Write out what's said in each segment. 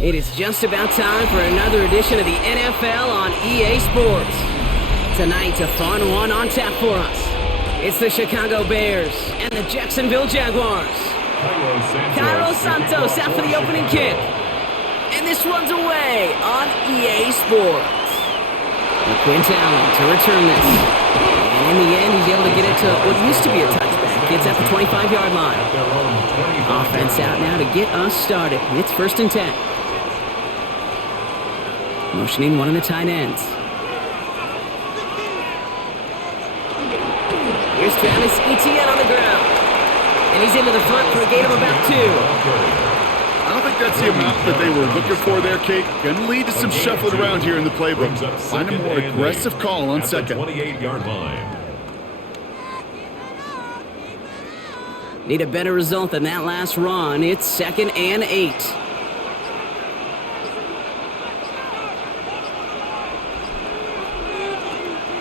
It is just about time for another edition of the NFL on EA Sports. Tonight, a fun one on tap for us. It's the Chicago Bears and the Jacksonville Jaguars. Cairo Santos out for the opening kick. And this one's away on EA Sports. Quinn Allen to return this. And in the end, he's able to get it to what used to be a touchback. It's at the 25-yard line. Offense out now to get us started. It's 1st and 10. Motioning one of the tight ends. Here's Travis Etienne on the ground. And he's into the front for a gain of about 2. I don't think that's the amount that they were looking for there, Kate. Going to lead to some shuffling around here in the playbook. Find a more aggressive call on second. 28-yard line. Need a better result than that last run. It's 2nd and 8.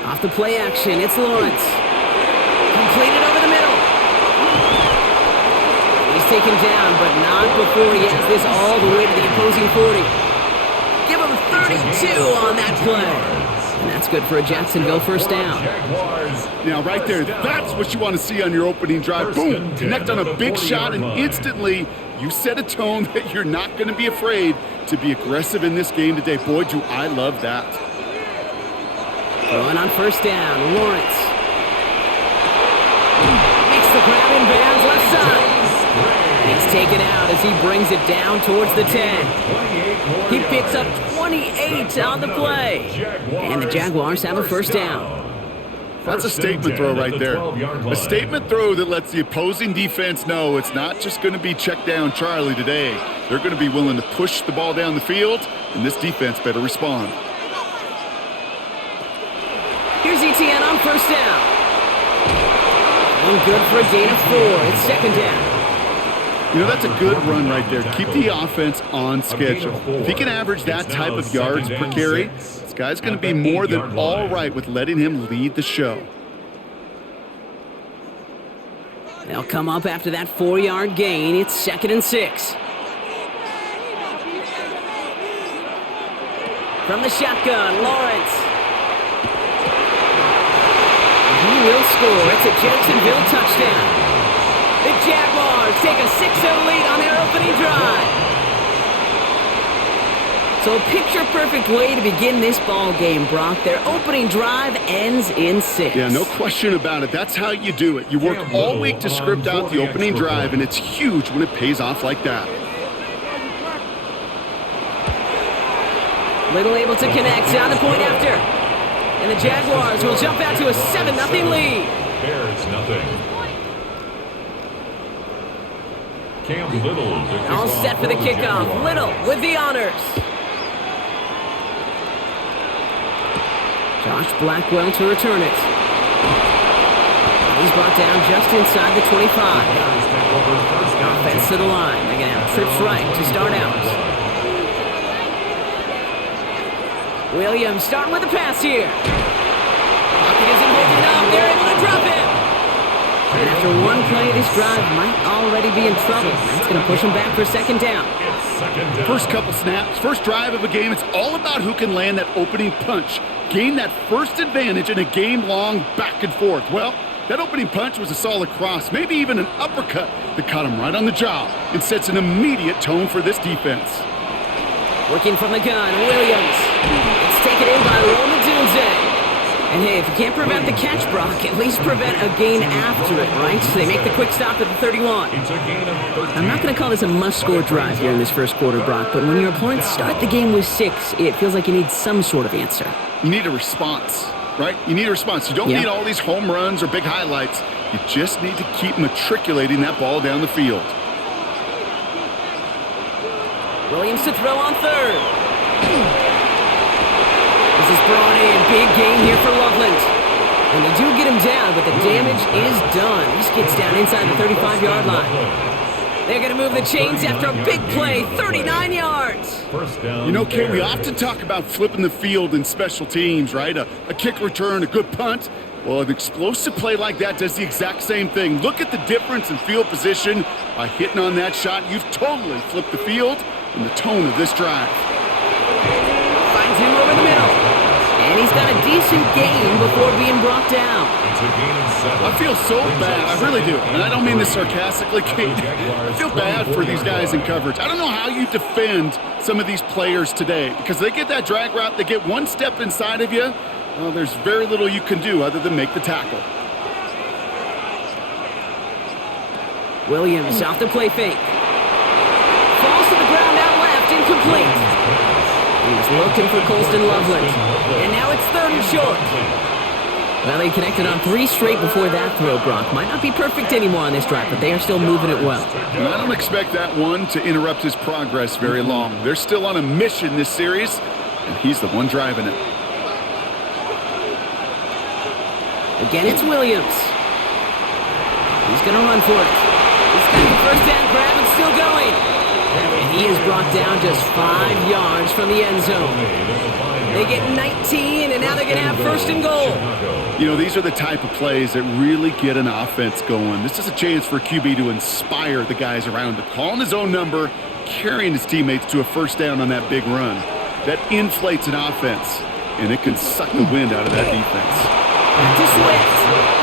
Off the play action, it's Lawrence. Completed over the middle. He's taken down, but not before he has this all the way to the opposing 40. Give him 32 on that play. And that's good for a Jacksonville first down. Now, right there, that's what you want to see on your opening drive. Boom! Connect on a big shot, and instantly you set a tone that you're not going to be afraid to be aggressive in this game today. Boy, do I love that. Going on first down, Lawrence. Makes the grab in bounds left side. He's taken out as he brings it down towards the 10. He picks up 28 on the play. And the Jaguars have a first down. That's a statement throw right there. A statement throw that lets the opposing defense know it's not just going to be check down Charlie today. They're going to be willing to push the ball down the field, and this defense better respond. Here's Etienne on first down. And good for a gain of 4. It's 2nd down. You know, that's a good run right there. Keep the offense on schedule. If he can average that type of yards per carry, this guy's going to be more than all right with letting him lead the show. They'll come up after that 4-yard gain. It's 2nd and 6. From the shotgun, Lawrence. He will score. It's a Jacksonville touchdown. The Jaguars take a 6-0 lead on their opening drive. So a picture-perfect way to begin this ball game, Brock. Their opening drive ends in 6. Yeah, no question about it. That's how you do it. You work all week to script out the opening drive, and it's huge when it pays off like that. Little able to connect on the point after. And the Jaguars will jump out to a 7-0 lead. Bears nothing. All set for the kickoff. Little with the honors. Josh Blackwell to return it. He's brought down just inside the 25. Offense to the line. They're going to have trips right to start out. Williams starting with the pass here. Pocket isn't holding up. They're able to drop him. And after one play, this drive might already be in trouble. That's going to push him back for 2nd down. First couple snaps, first drive of a game, it's all about who can land that opening punch. Gain that first advantage in a game-long back and forth. Well, that opening punch was a solid cross, maybe even an uppercut that caught him right on the job and sets an immediate tone for this defense. Working from the gun, Williams. It's taken in by Roma Dunze. And hey, if you can't prevent the catch, Brock, at least prevent a gain after it, right? So they make the quick stop at the 31. I'm not going to call this a must-score drive here in this first quarter, Brock, but when your opponents start the game with 6, it feels like you need some sort of answer. You need a response, right? You need a response. You don't need all these home runs or big highlights. You just need to keep matriculating that ball down the field. Williams to throw on 3rd. This is brought in. Big gain here for Loveland. And they do get him down, but the damage is done. This gets down inside the 35-yard line. They're going to move the chains after a big play, 39 yards. You know, Kate, we often talk about flipping the field in special teams, right? A kick return, a good punt. Well, an explosive play like that does the exact same thing. Look at the difference in field position by hitting on that shot. You've totally flipped the field. in the tone of this drive. Finds him over the middle. And he's got a decent gain before being brought down. It's a gain of 7. I feel so bad. I really do. And I don't mean this sarcastically, Kate. I feel bad for these guys in coverage. I don't know how you defend some of these players today because they get that drag route, they get one step inside of you. Well, there's very little you can do other than make the tackle. Williams off the play fake. Falls to the ground out left, incomplete. He's looking for Colston Loveland. And now it's 3rd and short. Well, they connected on 3 straight before that throw, Brock. Might not be perfect anymore on this drive, but they are still moving it well. And I don't expect that one to interrupt his progress very long. They're still on a mission this series, and he's the one driving it. Again, it's Williams. He's going to run for it. He's got the first down grab and still going. And he is brought down just 5 yards from the end zone. They get 19, and now they're going to have 1st and goal. You know, these are the type of plays that really get an offense going. This is a chance for QB to inspire the guys around him. Calling his own number, carrying his teammates to a 1st down on that big run. That inflates an offense, and it can suck the wind out of that defense. Back to Swift.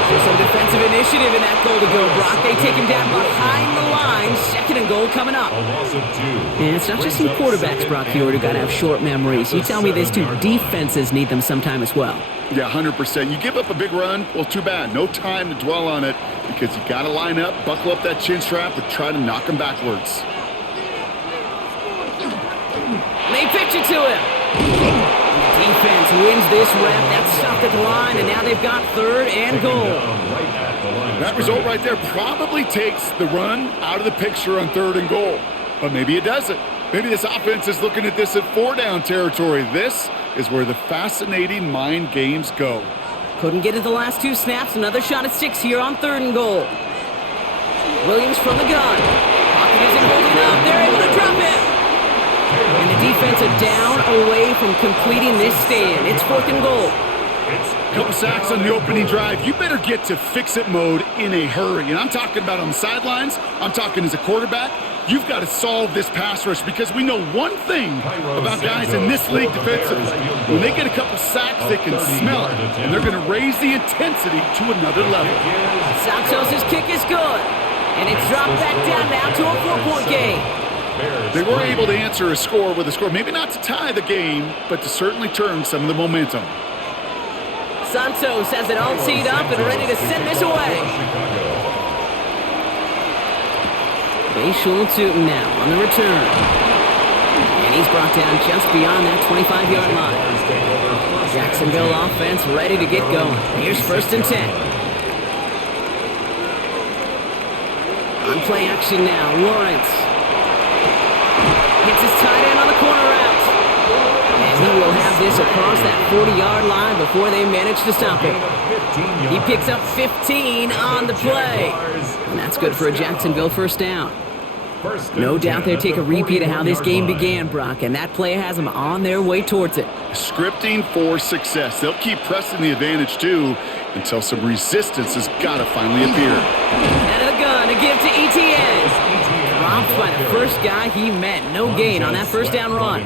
There's some defensive initiative in that goal to go, Brock. They take him down behind the line. 2nd and goal coming up. A loss of 2. And it's not just some quarterbacks, Brock Hewitt, who got to have short memories. You tell me these 2 defenses need them sometime as well. Yeah, 100%. You give up a big run, well, too bad. No time to dwell on it because you got to line up, buckle up that chin strap, and try to knock him backwards. They pitch it to him. Defense wins this rep. That's stopped at the line, and now they've got 3rd and goal. That result right there probably takes the run out of the picture on 3rd and goal. But maybe it doesn't. Maybe this offense is looking at this at 4-down territory. This is where the fascinating mind games go. Couldn't get it the last 2 snaps. Another shot at 6 here on 3rd and goal. Williams from the gun. Pocket isn't holding up. They're able to drop it. And the defense are down away from completing this stand. It's 4th and goal. Couple sacks on the opening drive. You better get to fix-it mode in a hurry. And I'm talking about on the sidelines. I'm talking as a quarterback. You've got to solve this pass rush because we know one thing about guys in this league defensively. When they get a couple sacks, they can smell it, and they're going to raise the intensity to another level. Santos' kick is good, and it's dropped back down now to a 4-point game. They were able to answer a score with a score, maybe not to tie the game, but to certainly turn some of the momentum. Santos has it all teed up and ready to send this away. Bayshul Tootin now on the return. And he's brought down just beyond that 25-yard line. Jacksonville offense ready to get going. Here's 1st and 10. On play action now, Lawrence. Hits his tight end on the corner route. And he will have this across that 40-yard line before they manage to stop him. He picks up 15 on the play. And that's good for a Jacksonville 1st down. No doubt they'll take a repeat of how this game began, Brock, and that play has them on their way towards it. Scripting for success. They'll keep pressing the advantage, too, until some resistance has got to finally appear. Out of the gun to give to Etienne. Dropped by the first guy he met. No gain on that 1st down run.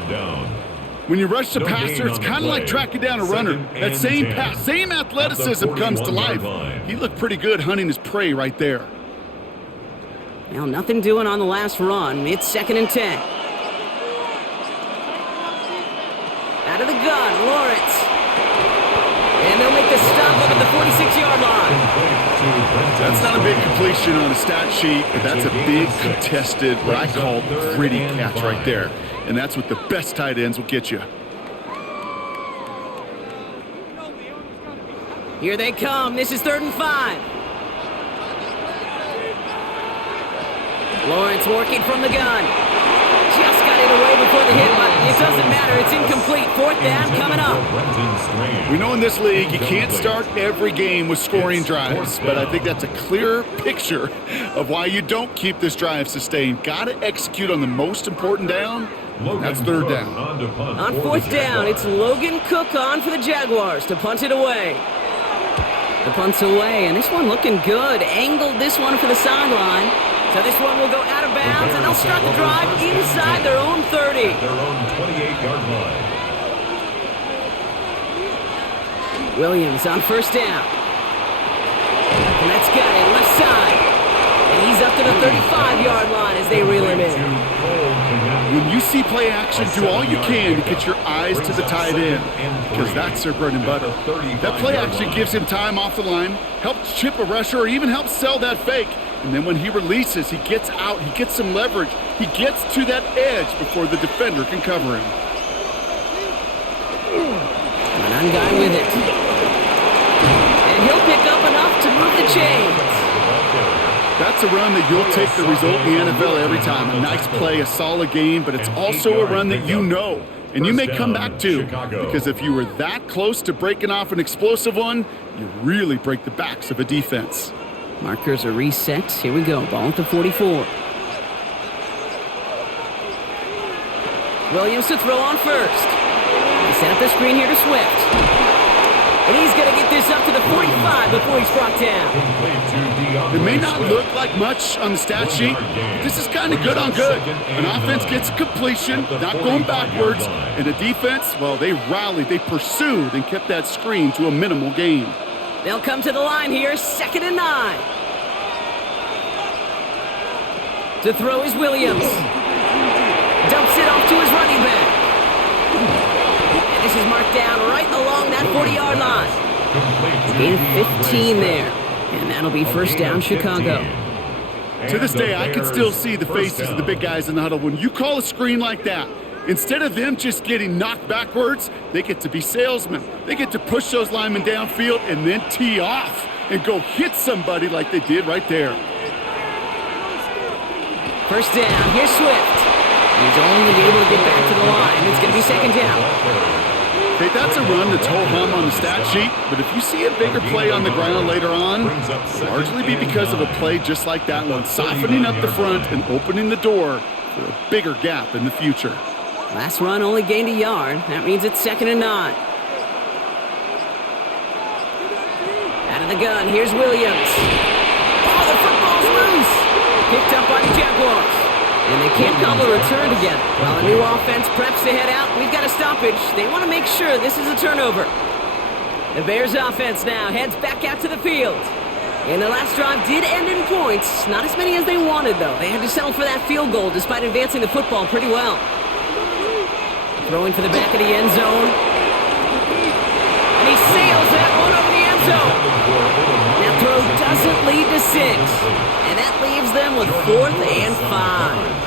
When you rush the passer, it's kind of like tracking down a runner. That same pass, same athleticism comes to life. He looked pretty good hunting his prey right there. Well, nothing doing on the last run. It's 2nd and 10. Out of the gun, Lawrence. And they'll make the stop up at the 46-yard line. That's not a big completion on a stat sheet, but that's a big contested, what I call gritty catch right there. And that's what the best tight ends will get you. Here they come. This is 3rd and 5. Lawrence working from the gun. Just got it away before the hit, but it doesn't matter. It's incomplete. 4th down coming up. We know in this league you can't start every game with scoring drives, but I think that's a clear picture of why you don't keep this drive sustained. Got to execute on the most important down. That's 3rd down. On 4th down, it's Logan Cook on for the Jaguars to punt it away. The punt's away, and this one looking good. Angled this one for the sideline. So this one will go out of bounds, and they'll start the drive inside their own 30. Their own 28-yard line. Williams on first down. And that's got it, left side. And he's up to the 35-yard line as they reel him in. When you see play action, do all you can to get your eyes to the tight end, because that's their bread and butter. That play action gives him time off the line, helps chip a rusher, or even helps sell that fake. And then when he releases, he gets out, he gets some leverage. He gets to that edge before the defender can cover him. One guy with it. And he'll pick up enough to move the chains. That's a run that you'll take the result in the NFL every time. A nice play, a solid game, but it's also a run that you know and you may come back to, because if you were that close to breaking off an explosive one, you really break the backs of a defense. Markers are reset. Here we go. Ball at the 44. Williams to throw on first. He set up the screen here to Swift. And he's going to get this up to the 45 before he's brought down. It may not look like much on the stat sheet, but this is kind of good on good. An offense gets completion, not going backwards, and the defense, well, they rallied, they pursued, and kept that screen to a minimal gain. They'll come to the line here, 2nd and 9. To throw is Williams. Dumps it off to his running back. And this is marked down right along that 40-yard line. Gain of 15 there. And that'll be first down, Chicago. To this day, I can still see the faces of the big guys in the huddle. When you call a screen like that, instead of them just getting knocked backwards, they get to be salesmen. They get to push those linemen downfield and then tee off and go hit somebody like they did right there. First down, here's Swift. He's only going to be able to get back to the line. It's going to be 2nd down. Okay, that's a run that's ho-hum on the stat sheet, but if you see a bigger play on the ground later on, it'll largely be because of a play just like that one, softening up the front and opening the door for a bigger gap in the future. Last run only gained a yard. That means it's 2nd and 9. Out of the gun, here's Williams. Oh, the football's loose. Picked up by the Jaguars. And they can't cobble a return together. While the new offense preps to head out, we've got a stoppage. They want to make sure this is a turnover. The Bears offense now heads back out to the field. And their last drive did end in points. Not as many as they wanted, though. They had to settle for that field goal despite advancing the football pretty well. Throwing for the back of the end zone. And he sails that one over the end zone. That throw doesn't lead to 6. And that leaves them with 4th and 5.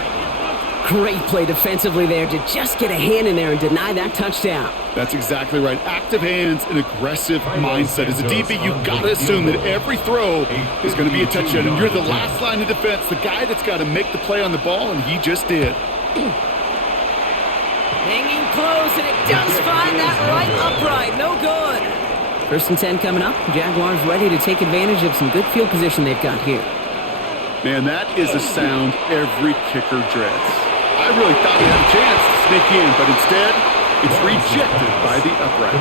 Great play defensively there to just get a hand in there and deny that touchdown. That's exactly right. Active hands and aggressive mindset. As a DB, you've got to assume that every throw is going to be a touchdown. And you're the last line of defense, the guy that's got to make the play on the ball, and he just did. Hanging close, and it does find that right upright. No good. 1st and 10 coming up. Jaguars ready to take advantage of some good field position they've got here. Man, that is a sound every kicker dreads. I really thought he had a chance to sneak in, but instead, it's rejected by the upright.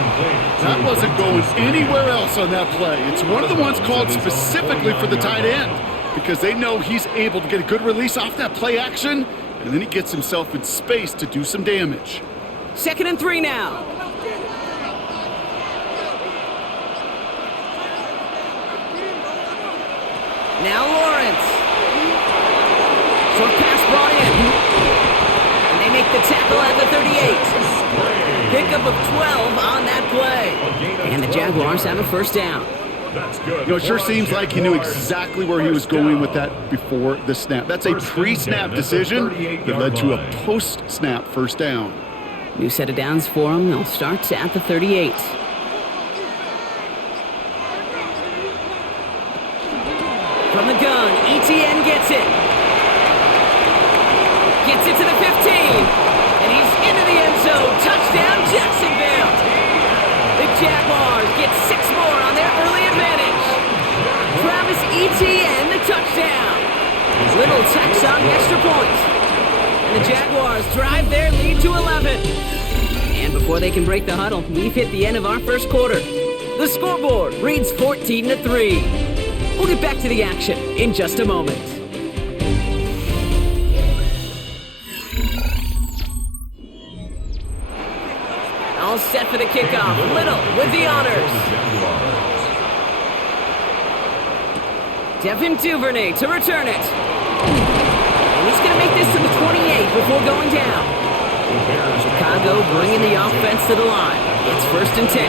That wasn't going anywhere else on that play. It's one of the ones called specifically for the tight end because they know he's able to get a good release off that play action, and then he gets himself in space to do some damage. 2nd and 3 now. Now Lawrence. Short pass brought in. And they make the tackle at the 38. Pickup of 12 on that play. And the Jaguars have a first down. That's good. You know, it sure seems like he knew exactly where he was going with that before the snap. That's a pre-snap decision that led to a post-snap first down. New set of downs for them. They'll start at the 38. From the gun, ETN gets it. Gets it to the 15. And he's into the end zone. Touchdown, Jacksonville. The Jaguars get 6 more on their early advantage. Travis Etienne, the touchdown. Little tacks on the extra point. And the Jaguars drive their lead to 11. And before they can break the huddle, we've hit the end of our first quarter. The scoreboard reads 14-3. We'll get back to the action in just a moment. All set for the kickoff. Little with the honors. Devin Duvernay to return it. And he's going to make this to the 28 before going down. Chicago bringing the offense to the line. It's 1st and 10.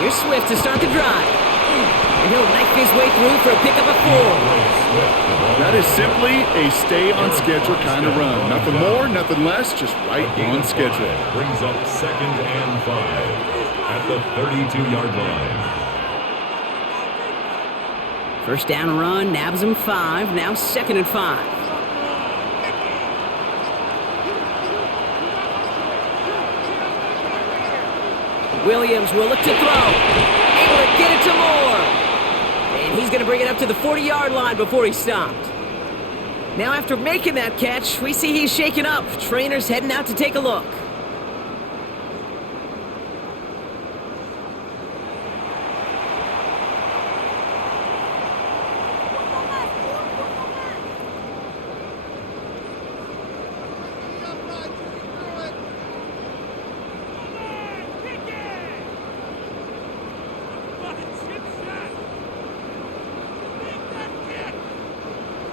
Here's Swift to start the drive. And he'll knife his way through for a pickup of 4. That is simply a stay-on-schedule kind of run. Nothing more, nothing less, just right on schedule. Brings up 2nd and 5 at the 32-yard line. First down run, nabs him 5. Now 2nd and 5. Williams will look to throw. Able to get it to Moore. And he's going to bring it up to the 40-yard line before he stopped. Now after making that catch, we see he's shaken up. Trainer's heading out to take a look.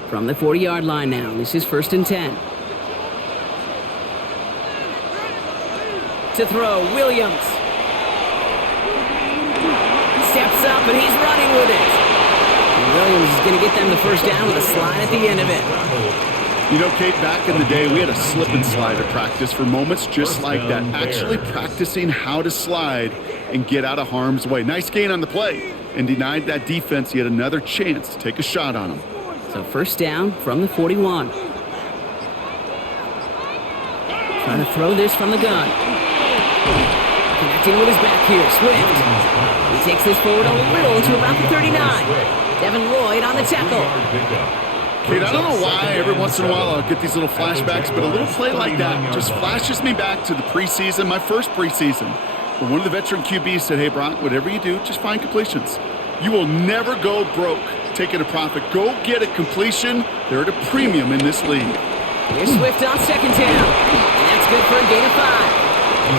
From the 40-yard line now, this is 1st and 10. To throw, Williams. Steps up and he's running with it. And Williams is going to get them the first down with a slide at the end of it. You know, Kate, back in the day, we had a slip and slide at practice for moments just like that. Actually practicing how to slide and get out of harm's way. Nice gain on the play and denied that defense yet another chance to take a shot on him. So 1st down from the 41. Trying to throw this from the gun. Connecting with his back here, Swift. He takes this forward a little to about the 39. Devin Lloyd on the tackle. Kate, I don't know why every once in a while I'll get these little flashbacks, but a little play like that just flashes me back to the preseason, my first preseason, where one of the veteran QBs said, hey, Brock, whatever you do, just find completions. You will never go broke taking a profit. Go get a completion. They're at a premium in this league. Here's Swift on 2nd down. And that's good for a gain of 5.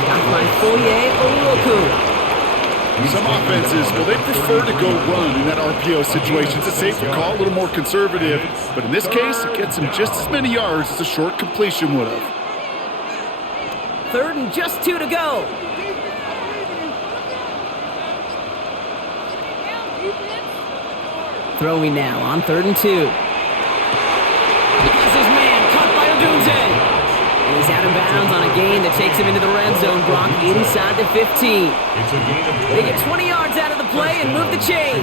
Out by Foye Oroku. Some offenses, well, they prefer to go run in that RPO situation. It's a safer call, a little more conservative. But in this case, it gets him just as many yards as a short completion would have. 3rd and just 2 to go. Throwing now on 3rd and 2. He has his man caught by Odunze. And he's out of bounds on a gain that takes him into the red zone, Brock, inside the 15. They get 20 yards out of the play and move the chains.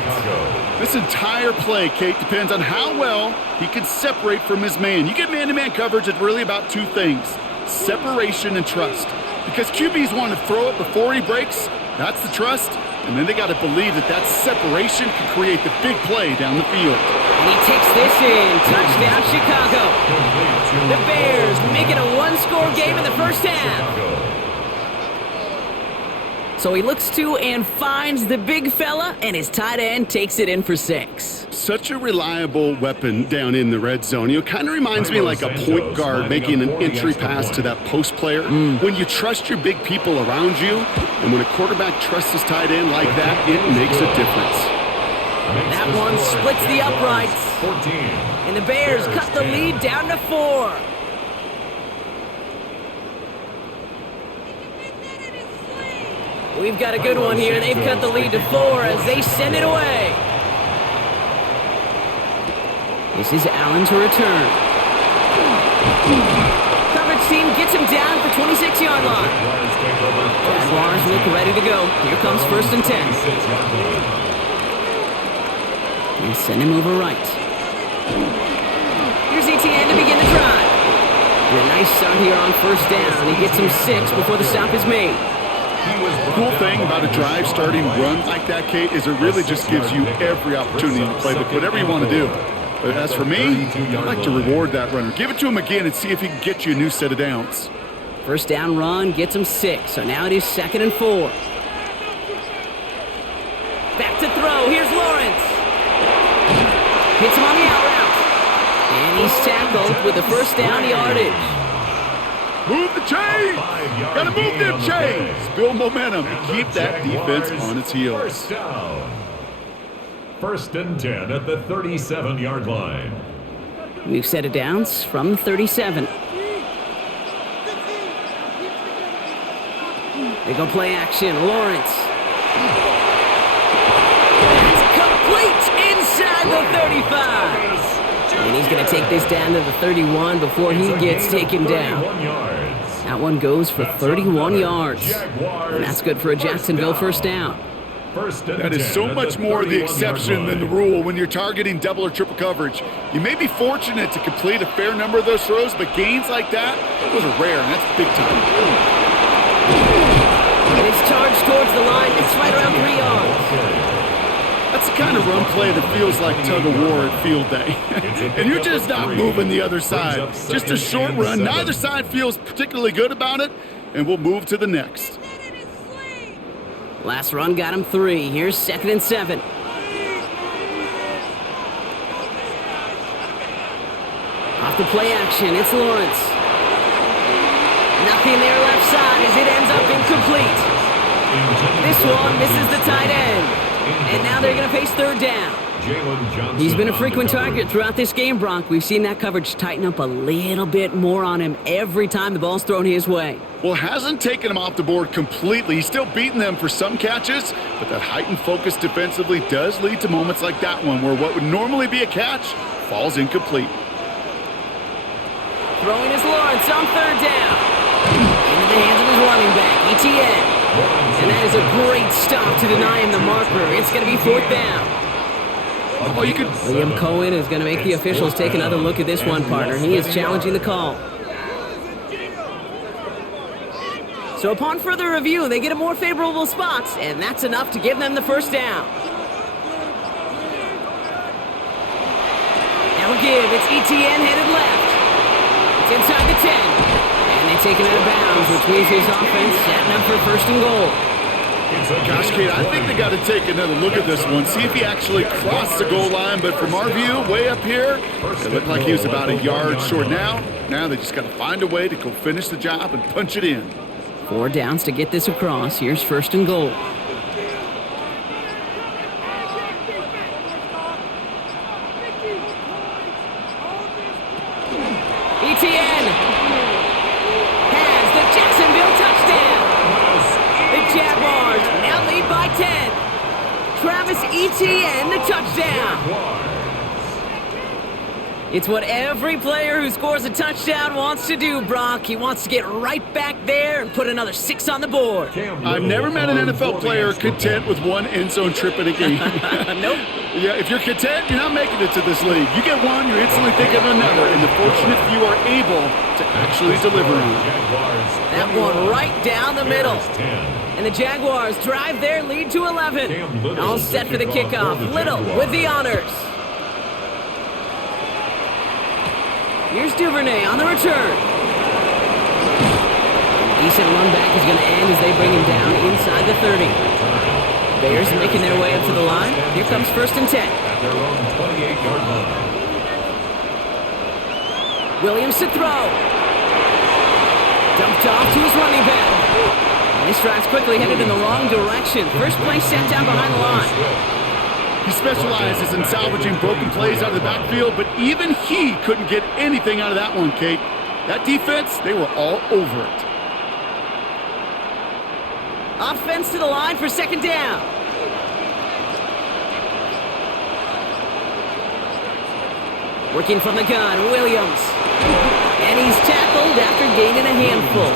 This entire play, Kate, depends on how well he can separate from his man. You get man-to-man coverage, it's really about 2 things, separation and trust. Because QBs want to throw it before he breaks, that's the trust. And then they got to believe that that separation can create the big play down the field. And he takes this in. Touchdown, Chicago. The Bears making a 1-score game in the first half. So he looks to and finds the big fella, and his tight end takes it in for 6. Such a reliable weapon down in the red zone. You know, kind of reminds me like a point guard making an entry pass to that post player. When you trust your big people around you, and when a quarterback trusts his tight end like that, it makes a difference. That one splits the uprights. And the Bears cut the lead down to 4. We've got a good one here. They've cut the lead to 4 as they send it away. This is Allen to return. Coverage team gets him down for 26-yard line. Jaguars look ready to go. Here comes 1st and 10. And send him over right. Here's ETN to begin the drive. And a nice start here on 1st down. He gets him 6 before the stop is made. The cool thing about a drive starting run like that, Kate, is it really just gives you every opportunity in the playbook, whatever you want to do. But as for me, I like to reward that runner. Give it to him again and see if he can get you a new set of downs. 1st down run gets him 6, so now it is 2nd and 4. Back to throw, here's Lawrence. Hits him on the out route. And he's tackled with the 1st down yardage. Move the chains. Got to move them chains. Build momentum and keep that defense on its heels. First down. 1st and 10 at the 37-yard line. We've set it downs from the 37. They go play action. Lawrence. It's complete inside the 35. And he's going to take this down to the 31 before he gets taken down. That one goes for 31 yards. And that's good for a Jacksonville first down. That is so much more the exception than the rule when you're targeting double or triple coverage. You may be fortunate to complete a fair number of those throws, but gains like that, those are rare, and that's big time. And it's charged towards the line. It's right around 3 yards. That's the kind of run play that feels like tug-of-war at field day. And you're just not moving the other side. Just a short run. Neither side feels particularly good about it, and we'll move to the next. Last run got him 3. Here's 2nd and 7. Off the play action, it's Lawrence. Nothing there left side as it ends up incomplete. This one misses the tight end. And now they're going to face 3rd down. He's been a frequent target throughout this game, Brock. We've seen that coverage tighten up a little bit more on him every time the ball's thrown his way. Well, it hasn't taken him off the board completely. He's still beating them for some catches, but that heightened focus defensively does lead to moments like that one where what would normally be a catch falls incomplete. Throwing is Lawrence on 3rd down. Into the hands of his running back, ETN. And that is a great stop to deny him the marker. It's going to be 4th down. William Cohen is going to make the officials take another look at this one, partner. He is challenging the call. So upon further review, they get a more favorable spot, and that's enough to give them the first down. Now a give. It's ETN headed left. It's inside the 10. And they take him out of bounds, which means his offense setting up for 1st and goal. Gosh, Kate, I think they got to take another look at this one, see if he actually crossed the goal line. But from our view, way up here, it looked like he was about a yard short now. Now they just got to find a way to go finish the job and punch it in. 4 downs to get this across. Here's 1st and goal. ETN has the Jacksonville touchdown. The Jaguars now lead by 10. Travis Etienne, the touchdown. It's what every player who scores a touchdown wants to do, Brock. He wants to get right back there and put another 6 on the board. I've never met an NFL player content with one end zone trip in a game. Nope. Yeah, if you're content, you're not making it to this league. You get one, you instantly think of another, and the fortunate few are able to actually deliver on it. That one right down the middle. And the Jaguars drive their lead to 11. All set for the kickoff. Little with the honors. Here's Duvernay on the return. Decent run back is going to end as they bring him down inside the 30. Bears making their way up to the line. Here comes 1st and 10. At their own 28-yard line. Williams to throw. Dumped off to his running back. And he strides quickly, headed in the wrong direction. First play set down behind the line. He specializes in salvaging broken plays out of the backfield, but even he couldn't get anything out of that one, Kate. That defense, they were all over it. Offense to the line for 2nd down. Working from the gun, Williams. And he's tackled after gaining a handful.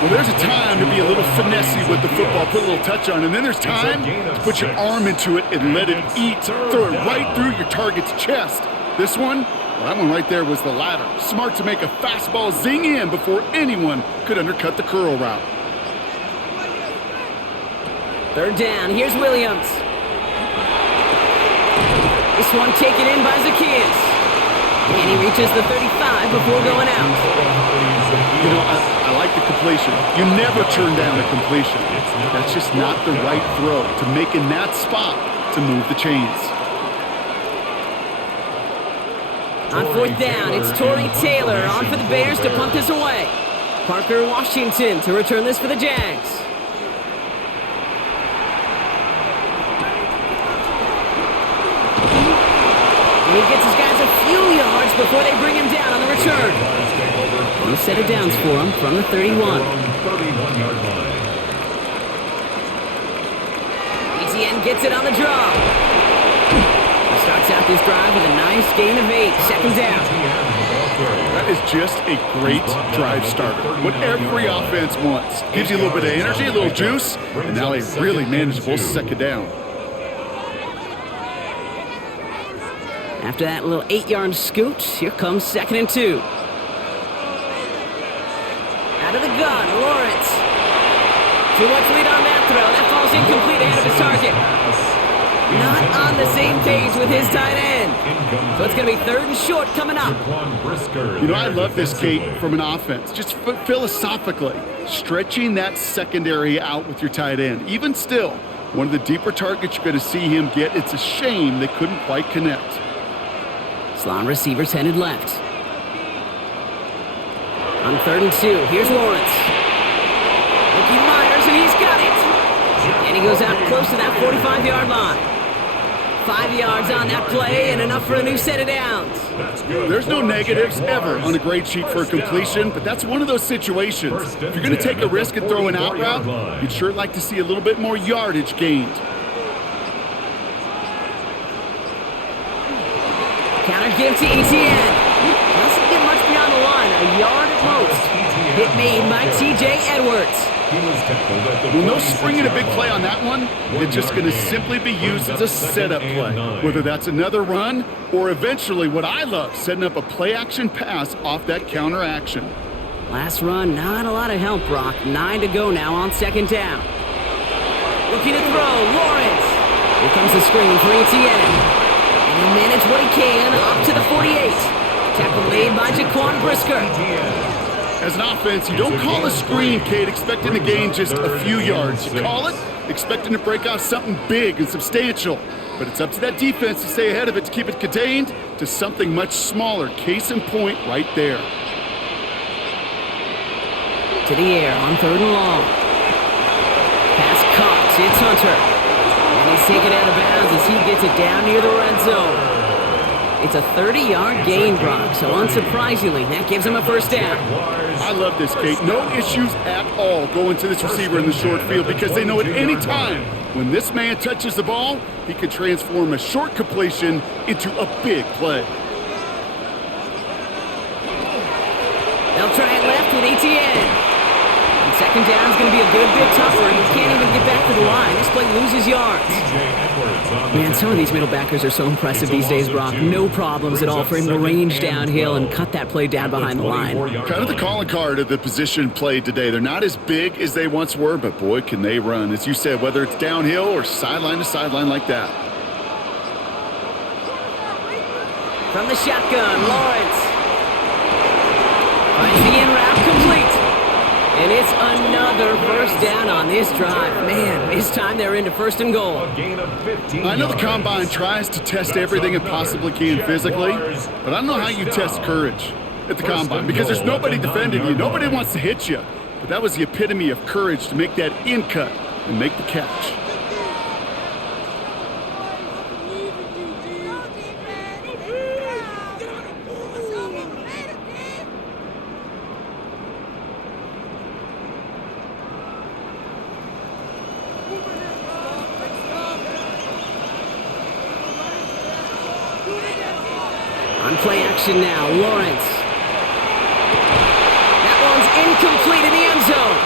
Well, there's a time to be a little finessey with the football, put a little touch on, and then there's time to put your arm into it and let it eat. Throw it right through your target's chest. This one, well, that one right there was the latter. Smart to make a fastball zing in before anyone could undercut the curl route. 3rd down, here's Williams. This one taken in by Zacchaeus. And he reaches the 35 before going out. You know, I like the completion. You never turn down a completion. That's just not the right throw to make in that spot to move the chains. On 4th down, it's Torrey Taylor on for the Bears to punt this away. Parker Washington to return this for the Jags. And he gets his guys a few yards before they bring him down on the return. New set of downs for him from the 31. ETN gets it on the draw. He starts out this drive with a nice gain of 8. Second down. That is just a great drive starter. What every offense wants. Gives you a little bit of energy, a little juice, and now a really manageable second down. After that little 8-yard scoot, here comes 2nd and 2. Out of the gun, Lawrence. Too much lead on that throw. That falls incomplete ahead of his target. Not on the same page with his tight end. So it's going to be 3rd and short coming up. You know, I love this, Kate, from an offense. Just philosophically, stretching that secondary out with your tight end. Even still, one of the deeper targets you're going to see him get. It's a shame they couldn't quite connect. Slot receivers headed left. On 3rd and 2, here's Lawrence. Looking Myers, and he's got it. And he goes out close to that 45-yard line. 5 yards on that play and enough for a new set of downs. There's no negatives ever on a grade sheet for a completion, but that's one of those situations. If you're going to take a risk and throw an out route, you'd sure like to see a little bit more yardage gained. Counter give to ETN. Doesn't get much beyond the line, a yard at most. Hit made by TJ Edwards. Well, no springing a big play on that one. It's just going to simply be used as a setup play. Whether that's another run or eventually what I love, setting up a play-action pass off that counter action. Last run, not a lot of help, Brock. 9 to go now on 2nd down. Looking to throw, Lawrence. Here comes the screen for ETN. And he'll manage what he can up to the 48. Tackle made by Jaquan Brisker. As an offense, you don't call a screen, Kate, expecting to gain just a few yards. You call it expecting to break out something big and substantial. But it's up to that defense to stay ahead of it, to keep it contained to something much smaller. Case in point right there. To the air on 3rd and long. Pass caught. It's Hunter. And he's taken out of bounds as he gets it down near the red zone. It's a 30-yard gain, Brock, so unsurprisingly, that gives him a 1st down. I love this, Kate. No issues at all going to this receiver in the short field because they know at any time when this man touches the ball, he can transform a short completion into a big play. They'll try it left with ETN. And 2nd down is going to be a good bit tougher. He can't even get back to the line. This play loses yards. Man, some of these middle backers are so impressive these days, Brock. No problems at all for him to range downhill and cut that play down behind the line. Kind of the calling card of the position played today. They're not as big as they once were, but boy, can they run. As you said, whether it's downhill or sideline to sideline like that. From the shotgun, Lawrence. Finds the in route complete. And it's another 1st down on this drive. Man, this time they're into 1st and goal. I know the Combine tries to test everything it possibly can physically, but I don't know how you test courage at the Combine because there's nobody defending you. Nobody wants to hit you. But that was the epitome of courage to make that in cut and make the catch. On play action now, Lawrence. That one's incomplete in the end zone.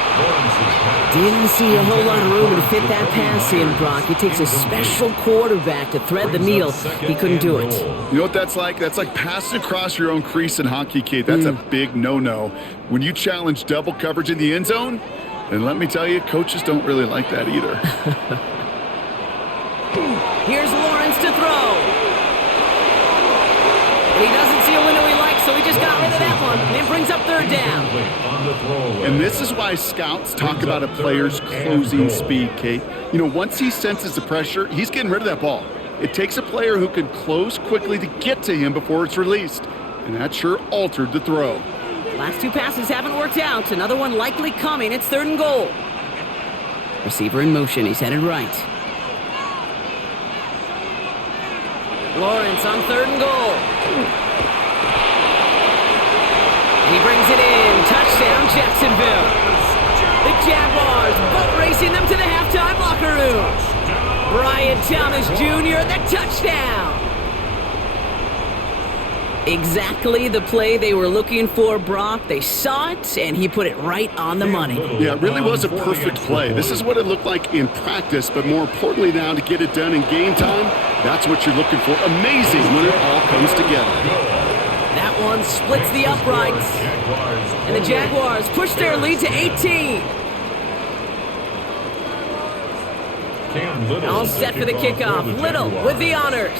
Didn't see a whole lot of room to fit that pass in, Brock. It takes a special quarterback to thread the needle. He couldn't do it. You know what that's like? That's like passing across your own crease in hockey, Kate. That's a big no-no. When you challenge double coverage in the end zone, and let me tell you, coaches don't really like that either. Here's Lawrence to throw. He doesn't see a window he likes, so he just got rid of that one. And it brings up 3rd down. And this is why scouts talk about a player's closing speed, Kate. You know, once he senses the pressure, he's getting rid of that ball. It takes a player who can close quickly to get to him before it's released. And that sure altered the throw. Last two passes haven't worked out. Another one likely coming. It's 3rd and goal. Receiver in motion. He's headed right. Lawrence on 3rd and goal. He brings it in. Touchdown, Jacksonville. The Jaguars boat racing them to the halftime locker room. Brian Thomas Jr., the touchdown. Exactly the play they were looking for, Brock. They saw it, and he put it right on the money. Yeah, it really was a perfect play. This is what it looked like in practice, but more importantly now to get it done in game time, that's what you're looking for. Amazing when it all comes together. That one splits the uprights, and the Jaguars push their lead to 18. All set for the kickoff. Little with the honors.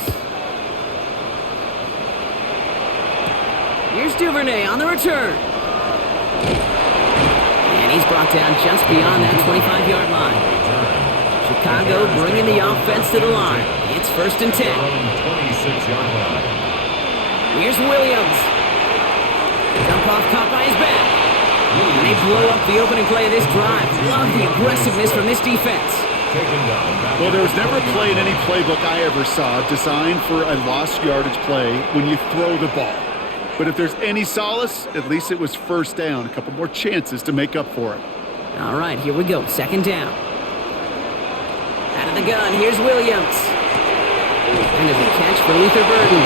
Here's Duvernay on the return. And he's brought down just beyond that 25-yard line. Chicago bringing the offense to the line. It's 1st and 10. Here's Williams. Dump off caught by his back. And they blow up the opening play of this drive. Love the aggressiveness from this defense. Well, there was never a play in any playbook I ever saw designed for a lost yardage play when you throw the ball. But if there's any solace, at least it was 1st down. A couple more chances to make up for it. All right, here we go. 2nd down. Out of the gun, here's Williams. And a big catch for Luther Burden.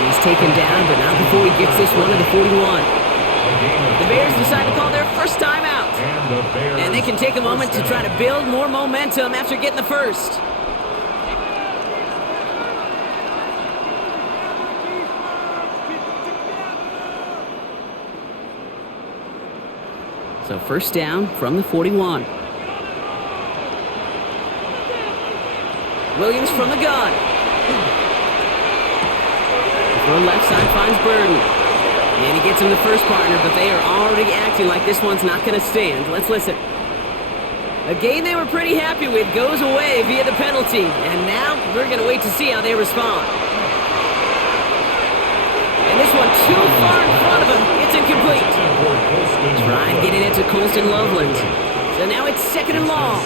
He's taken down, but not before he gets this one to the 41. The Bears decide to call their first time out. And they can take a moment to try to build more momentum after getting the first. So 1st down from the 41. Williams from the gun. Throw left side finds Burden. And he gets him the first partner, but they are already acting like this one's not going to stand. Let's listen. A game they were pretty happy with goes away via the penalty. And now we're going to wait to see how they respond. And this one too far in front of him. It's incomplete. Trying getting it to Colston Loveland. So now it's 2nd and long.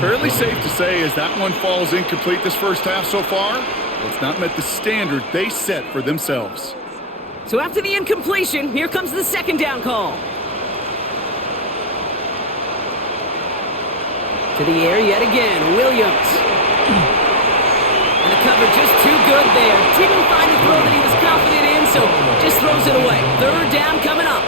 Fairly safe to say as that one falls incomplete this first half so far, it's not met the standard they set for themselves. So after the incompletion, here comes the 2nd down call. To the air yet again, Williams. And the cover just too good there. Didn't find a throw that he was confident in, so just throws it away. 3rd down coming up.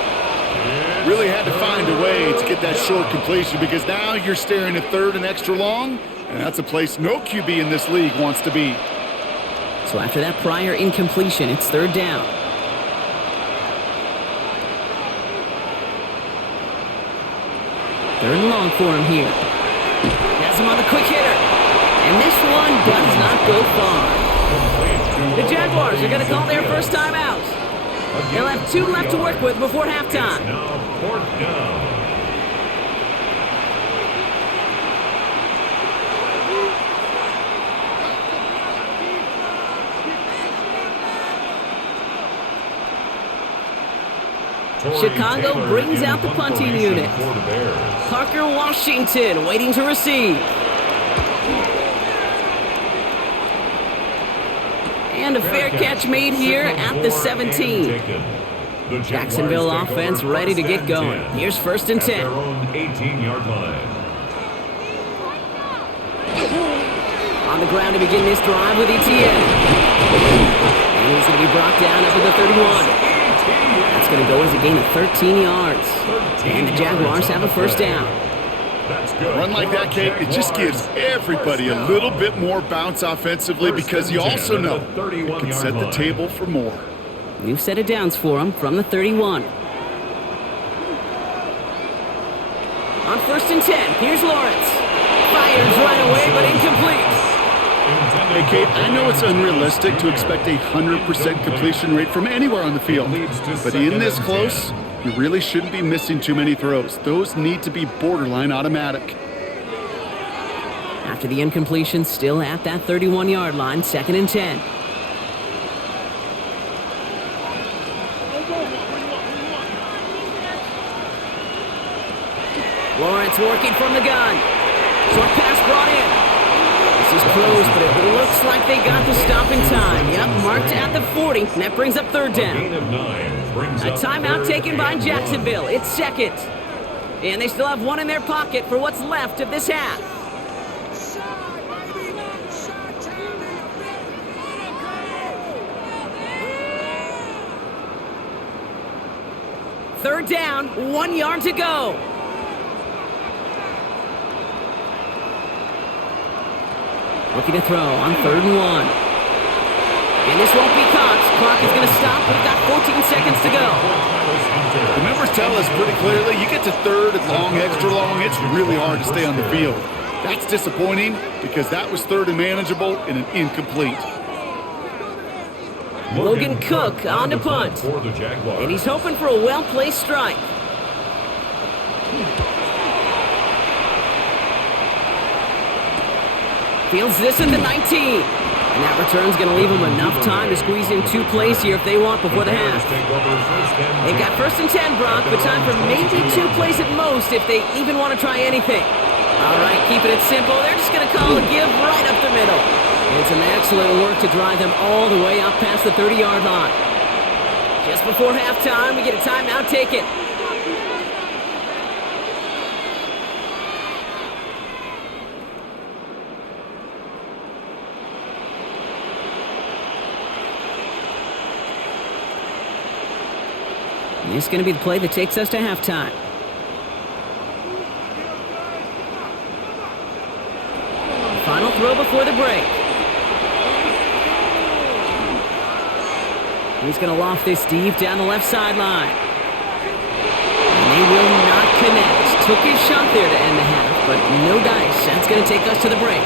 Really had to find a way to get that short completion because now you're staring at 3rd and extra long, and that's a place no QB in this league wants to be. So after that prior incompletion, it's 3rd down. Third and long for him here. Has him on the quick hitter. And this one does not go far. The Jaguars are going to call their first time out. They'll have 2 left to work with before halftime. Now 4th down. Chicago brings out the punting unit. Parker Washington waiting to receive. And a fair catch made here at the 17. Jacksonville offense ready to get going. Here's 1st and 10. 18-yard line. On the ground to begin this drive with Etienne. And he's going to be brought down up at the 31. That's going to go as a gain of 13 yards. And the Jaguars have a 1st down. A run like that, Kate, it just gives everybody a little bit more bounce offensively because you also know it can set the table for more. New set of downs for him from the 31. On 1st and 10, here's Lawrence. Fires right away, but incomplete. Hey, Kate, I know it's unrealistic to expect a 100% completion rate from anywhere on the field, but in this close, you really shouldn't be missing too many throws. Those need to be borderline automatic. After the incompletion, still at that 31-yard line, 2nd and 10. Lawrence working from the gun. Short pass brought in. This is close, but it looks like they got the stop in time. Yep, marked at the 40, and that brings up third down. Gain of 9 brings A up timeout third taken by and Jacksonville. 1. It's second. And they still have one in their pocket for what's left of this half. Third down, 1 yard to go. Looking to throw on 3rd and 1. And this won't be caught. Clock is going to stop. We've got 14 seconds to go. The numbers tell us pretty clearly, you get to 3rd and long, extra long, it's really hard to stay on the field. That's disappointing because that was 3rd and manageable and an incomplete. Logan Cook on to punt. For the Jaguars. And he's hoping for a well-placed strike. Fields this at the 19. And that return's going to leave them enough time to squeeze in 2 plays here if they want before the half. They've got 1st and 10, Brock, but time for maybe 2 plays at most if they even want to try anything. All right, keeping it simple. They're just going to call a give right up the middle. It's an excellent work to drive them all the way up past the 30-yard line. Just before halftime, we get a timeout taken. This is going to be the play that takes us to halftime. Final throw before the break. He's going to loft this deep down the left sideline. And they will not connect. Took his shot there to end the half, but no dice. That's going to take us to the break.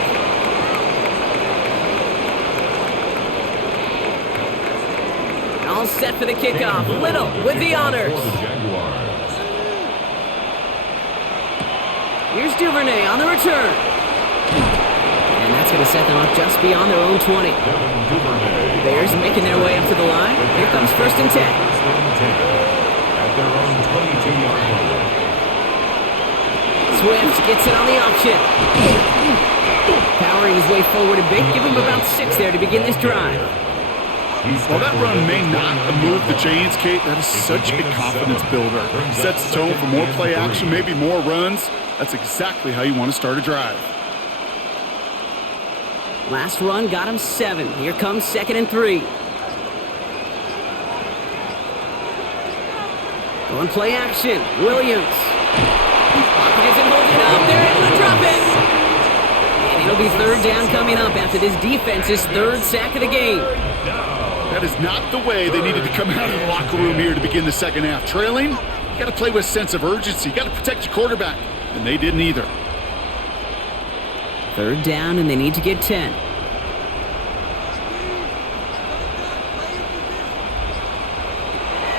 All set for the kickoff. Little with the honors. Here's Duvernay on the return. And that's going to set them up just beyond their own 20. Bears making their way up to the line. Here comes 1st and 10. At their own 22-yard line. Swift gets it on the option. Powering his way forward a bit. Give him about 6 there to begin this drive. While that run may not move the chains, Kate, that is such a confidence builder. Sets the tone for more play action, maybe more runs. That's exactly how you want to start a drive. Last run got him 7. Here comes 2nd and 3. Going play action. Williams. Pocket isn't holding up. They're able to drop it. And it'll be 3rd down coming up after this defense's 3rd sack of the game. That is not the way they needed to come out of the locker room here to begin the second half. Trailing, you got to play with a sense of urgency. You got to protect your quarterback, and they didn't either. 3rd down, and they need to get 10.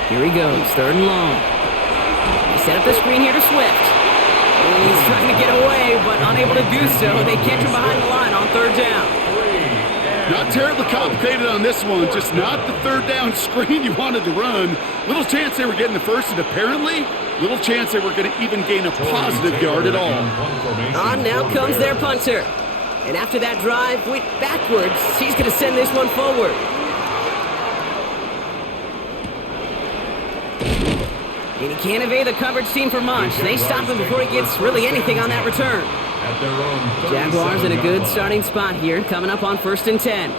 Here he goes, 3rd and long. They set up the screen here to Swift. He's trying to get away, but unable to do so. They catch him behind the line on 3rd down. Not terribly complicated on this one, just not the 3rd down screen you wanted to run. Little chance they were getting the first, and apparently, little chance they were going to even gain a positive yard at all. On now comes their punter. And after that drive went backwards, he's going to send this one forward. And he can't evade the coverage team for much. They stop him before he gets really anything on that return. Jaguars in a good starting spot here, coming up on 1st and 10.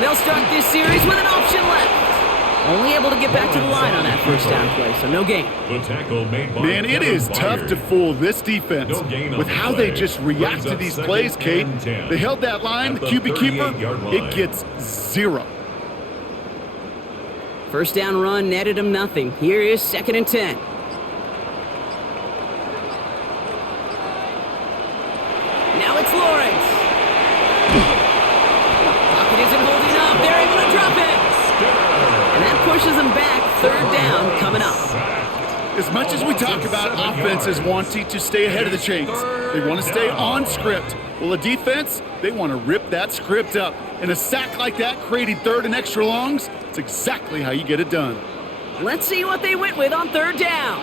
They'll start this series with an option left. Only able to get back to the line on that 1st down play, so no gain. Man, it is tough to fool this defense with how they just react to these plays, Kate. They held that line, the QB keeper, it gets 0. 1st down run netted him nothing. Here is 2nd and 10. Now it's Lawrence. Pocket isn't holding up. They're able to drop it. And that pushes them back. 3rd down coming up. As much as we talk about offenses wanting to stay ahead of the chains, they want to stay on script. Well, a defense, they want to rip that script up. And a sack like that, creating 3rd and extra longs, it's exactly how you get it done. Let's see what they went with on 3rd down.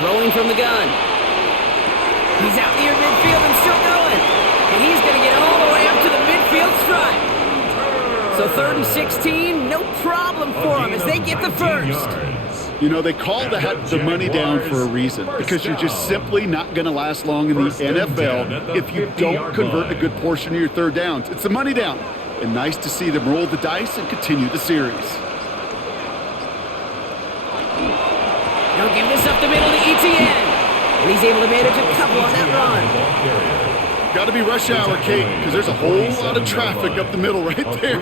Throwing from the gun. He's out near midfield and still going. And he's going to get all the way up to the midfield stripe. So 3rd and 16, no problem for them as they get the first. You know, they call that the money down for a reason, because you're just simply not going to last long in the NFL if you don't convert a good portion of your 3rd downs. It's the money down. And nice to see them roll the dice and continue the series. They'll give this up the middle to ETN. And he's able to manage a couple on that run. Got to be rush hour, Kate, because there's a whole lot of traffic up the middle right there.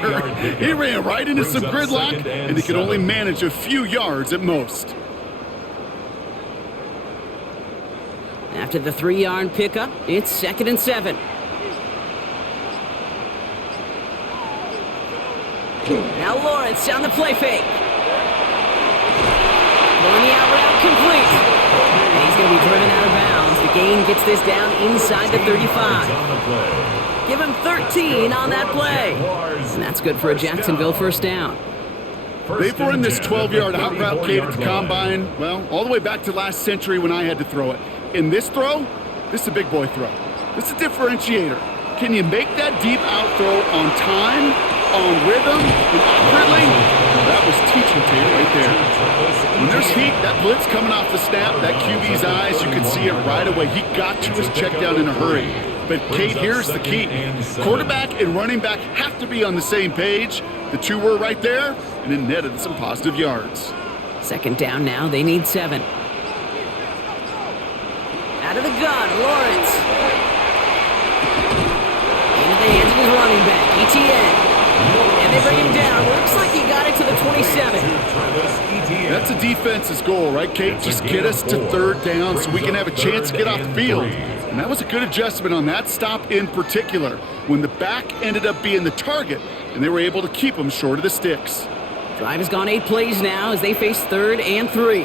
He ran right into some gridlock, and he could only manage a few yards at most. After the 3-yard pickup, it's 2nd and 7. Now Lawrence on the play fake. Throwing the out route complete. And he's going to be driven out of bounds. The gain gets this down inside the 35. Give him 13 on that play. And that's good for a Jacksonville first down. They've run this 12-yard out route, Kate, at the combine, well, all the way back to last century when I had to throw it. In this throw, this is a big boy throw. This is a differentiator. Can you make that deep out throw on time, on rhythm, and accurately? That was teaching to you right there. When there's heat, that blitz coming off the snap, that QB's eyes, you can see it right away. He got to his check down in a hurry. But, Kate, here's the key. Quarterback and running back have to be on the same page. The two were right there, and it netted some positive yards. 2nd down now. They need 7. Out of the gun, Lawrence. Into the hands of his running back, ETN. And they bring him down. Looks like he got it to the 27. That's a defense's goal, right, Kate? Just get us to 3rd down so we can have a chance to get off the field. And that was a good adjustment on that stop in particular, when the back ended up being the target, and they were able to keep him short of the sticks. Drive has gone 8 plays now as they face 3rd and 3.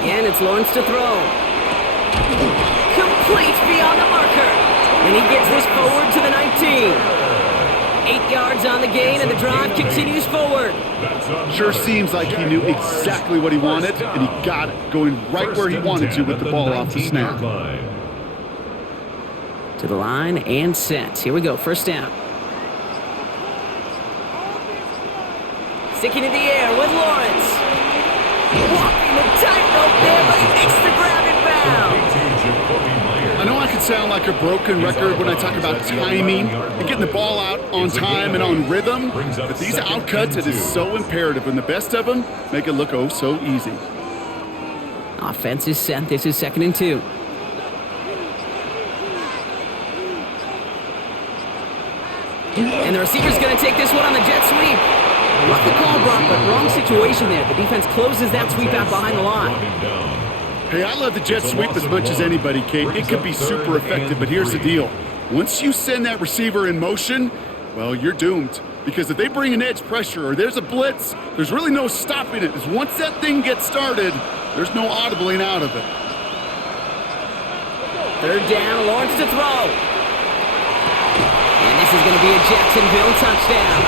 Again, it's Lawrence to throw. Complete beyond the marker. And he gets this forward to the 19. 8 yards on the gain, and the drive continues forward. Sure seems like he knew exactly what he wanted, and he got it, going right where he wanted to with the ball off the snap. To the line and set. Here we go, first down. Sticking in the air with Lawrence. Walking the tightrope there, but he makes the grab in bounds. I know I can sound like a broken record when I talk about timing and getting the ball out on time and on rhythm, but these outcuts, it is so imperative, and the best of them make it look oh so easy. Offense is set. This is 2nd and 2. And the receiver's going to take this one on the jet sweep. Love the call, Brock, but wrong situation there. The defense closes that sweep out behind the line. Hey, I love the jet sweep as much as anybody, Kate. It could be super effective, but here's the deal. Once you send that receiver in motion, well, you're doomed. Because if they bring an edge pressure or there's a blitz, there's really no stopping it. Because once that thing gets started, there's no audibling out of it. 3rd down, Lawrence to throw. And this is going to be a Jacksonville touchdown.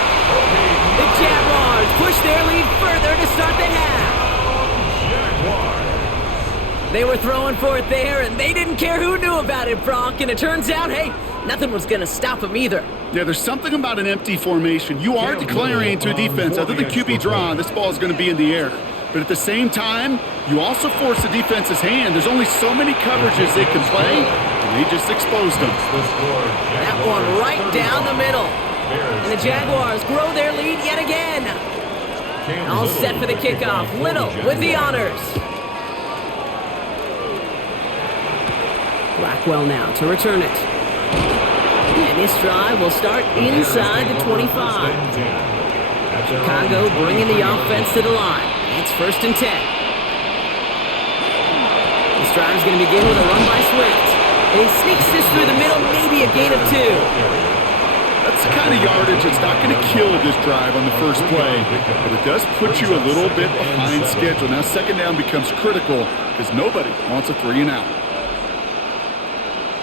The Jaguars push their lead further to start the half. They were throwing for it there, and they didn't care who knew about it, Brock. And it turns out, hey, nothing was going to stop them either. Yeah, there's something about an empty formation. You are declaring to a defense, other than QB draw, this ball is going to be in the air. But at the same time, you also force the defense's hand. There's only so many coverages they can play, and they just exposed them. That one right down the middle. And the Jaguars grow their lead yet again. All set for the kickoff. Little with the honors. Blackwell now to return it. And this drive will start inside the 25. Chicago bringing the offense to the line. It's 1st and 10. This drive is going to begin with a run by Swift. And he sneaks this through the middle, maybe a gain of 2. That's the kind of yardage that's not going to kill this drive on the first play, but it does put you a little bit behind schedule. Now 2nd down becomes critical because nobody wants a 3 and out.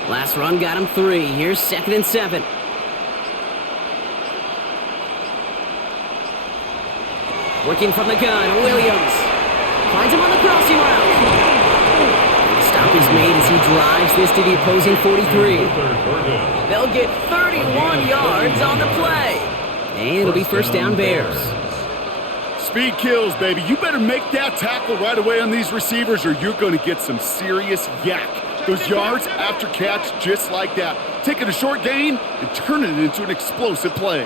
Last run got him 3. Here's 2nd and 7. Working from the gun, Williams. Finds him on the crossing route. Stop is made as he drives this to the opposing 43. They'll get 31 yards on the play. And it'll be first down Bears. Speed kills, baby. You better make that tackle right away on these receivers or you're going to get some serious yak. Those yards after catch just like that. Taking a short gain and turning it into an explosive play.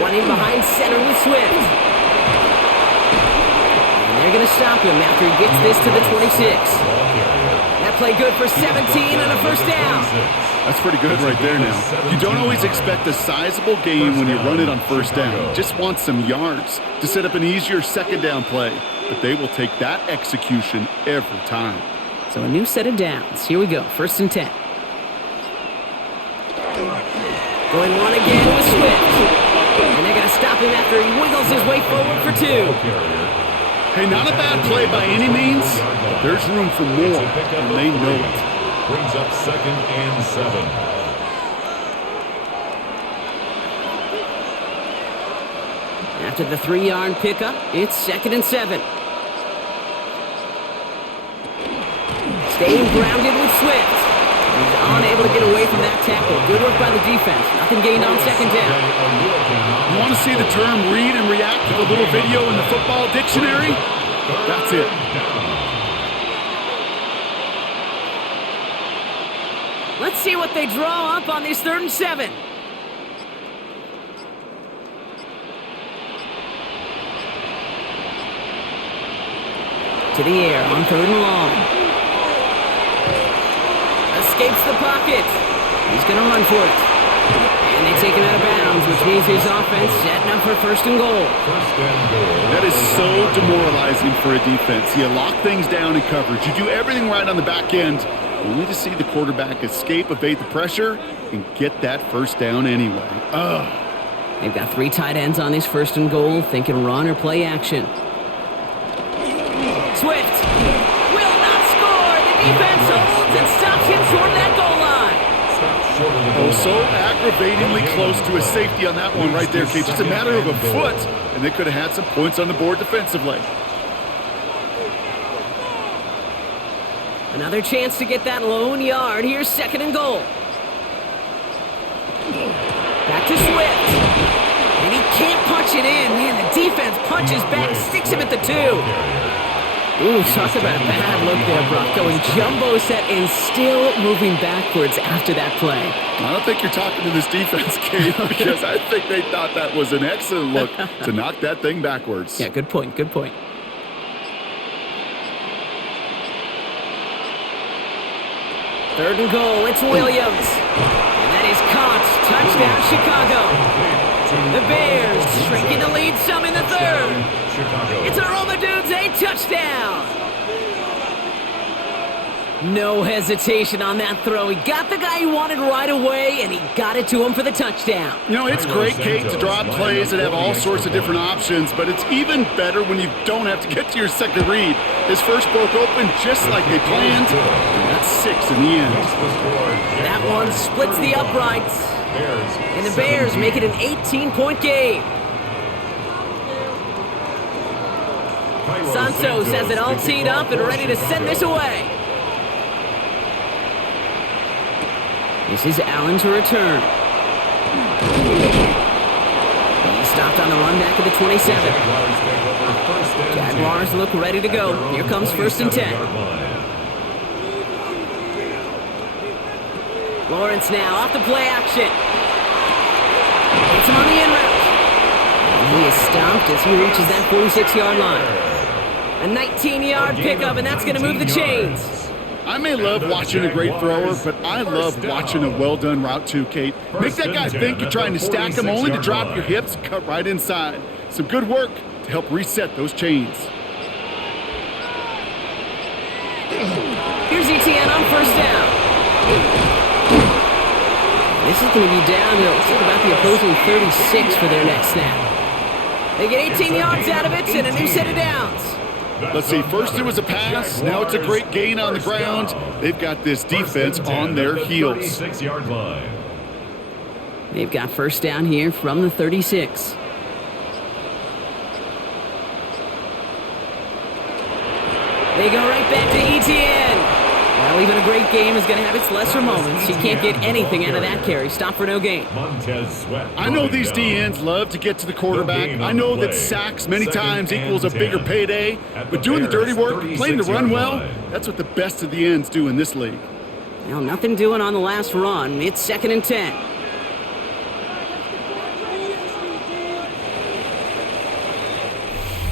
One in behind center with Swift. And they're going to stop him after he gets this to the 26. That play good for 17 and a first down. That's pretty good right there now. You don't always expect a sizable gain when you run it on first down. You just want some yards to set up an easier second down play. But they will take that execution every time. So a new set of downs. Here we go. First and 10. Going one again with Swift. And they're going to stop him after he wiggles his way forward for 2. Hey, not a bad play by any means, but there's room for more, and they know it. Brings up 2nd and 7. After the 3-yard pickup, it's 2nd and 7. Staying grounded with Swift. He's unable to get away from that tackle. Good work by the defense. Nothing gained on second down. You want to see the term read and react to the little video in the football dictionary? That's it. Let's see what they draw up on this 3rd and 7. To the air on 3rd and long. Escapes the pocket. He's going to run for it. And they take him out of bounds, which means his offense setting up for 1st and goal. That is so demoralizing for a defense. You lock things down in coverage. You do everything right on the back end, only to see the quarterback escape, evade the pressure, and get that first down anyway. Ugh. They've got 3 tight ends on this 1st and goal, thinking run or play action. Swift will not score. The defense holds and stops him short of that goal line. Oh, so aggravatingly close to a safety on that one right there, Kate. Just a matter of a foot, and they could have had some points on the board defensively. Another chance to get that lone yard. Here's 2nd and goal. Back to Swift. And he can't punch it in. Man, the defense punches back, sticks him at the 2. Ooh, talk about a bad look there, Brock. Going jumbo set and still moving backwards after that play. I don't think you're talking to this defense, Kate, because I think they thought that was an excellent look to knock that thing backwards. Yeah, good point, good point. Third and goal, it's Williams. And that is caught. Touchdown, Chicago. The Bears shrinking the lead some in the 3rd. It's a Roma Dudes, a touchdown. No hesitation on that throw. He got the guy he wanted right away, and he got it to him for the touchdown. You know, it's great, Kate, to draw plays that have all sorts of different options, but it's even better when you don't have to get to your second read. His first broke open just like they planned, and that's 6 in the end. That one splits the uprights, and the Bears make it an 18-point game. Santos has it all teed up and ready to send this away. This is Allen to return. He stopped on the run back at the 27. Jaguars look ready to go. Here comes 1st and 10. Lawrence now off the play action. Hits him on the in route. And he is stopped as he reaches that 46-yard line. A 19-yard pickup, and that's going to move the chains. I may love watching a great thrower, but I love watching a well-done route too, Kate. Make that guy think you're trying to stack him only to drop your hips and cut right inside. Some good work to help reset those chains. Here's ETN on 1st down. This is going to be downhill. It's about the opposing 36 for their next snap. They get 18 yards out of it and a new set of downs. Let's see, first it was a pass, now it's a great gain on the ground. They've got this defense on their heels. Yard line. They've got 1st down here from the 36. They go right back to ETN. Well, even a great game is going to have its lesser moments. You can't get anything out of that carry. Stop for no gain. I know these DNs love to get to the quarterback. I know that sacks many times equals a bigger payday. But doing the dirty work, playing the run well, that's what the best of the ends do in this league. Well, nothing doing on the last run. It's 2nd and 10.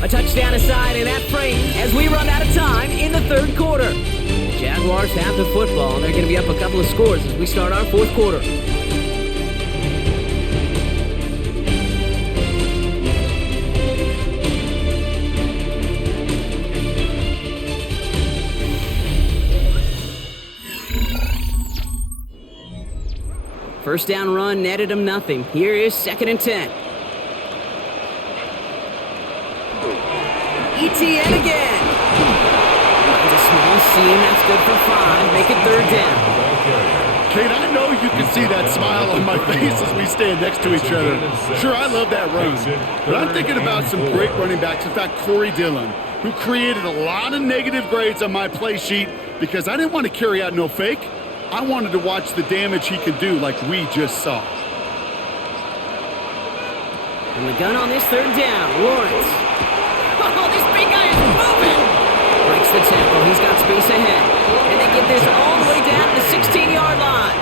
A touchdown aside in that frame as we run out of time in the 3rd quarter. The Jaguars have the football, and they're going to be up a couple of scores as we start our 4th quarter. First down run netted him nothing. Here is 2nd and 10. ETN again. It's a small seam. That's good for 5. Make it 3rd down. Kate, I know you can see that smile on my face as we stand next to each other. Sure, I love that run. But I'm thinking about some great running backs. In fact, Corey Dillon, who created a lot of negative grades on my play sheet because I didn't want to carry out no fake. I wanted to watch the damage he could do like we just saw. And the gun on this 3rd down. Lawrence. Oh, this big guy is moving! Breaks the tackle. He's got space ahead. And they get this all the way down to the 16-yard line.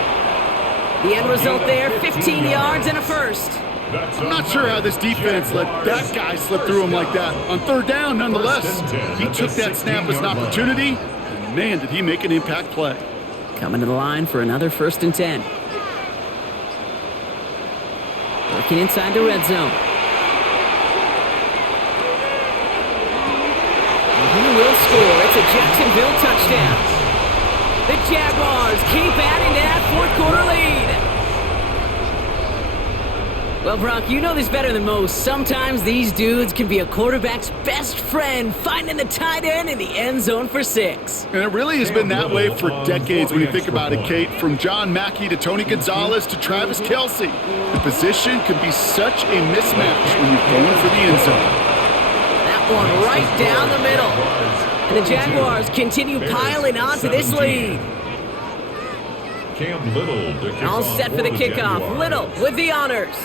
The end result there, 15 yards and a first. I'm not sure how this defense let that guy slip through him like that. On 3rd down, nonetheless, he took that snap as an opportunity, and man, did he make an impact play. Coming to the line for another 1st and 10. Working inside the red zone. He will score. It's a Jacksonville touchdown. The Jaguars keep adding to that 4th quarter lead. Well, Brock, you know this better than most. Sometimes these dudes can be a quarterback's best friend, finding the tight end in the end zone for 6. And it really has been that way for decades when you think about it, Kate. From John Mackey to Tony Gonzalez to Travis Kelce. The position can be such a mismatch when you're going for the end zone. One right down the middle. And the Jaguars continue piling on to this lead. All set for the kickoff. Little with the honors.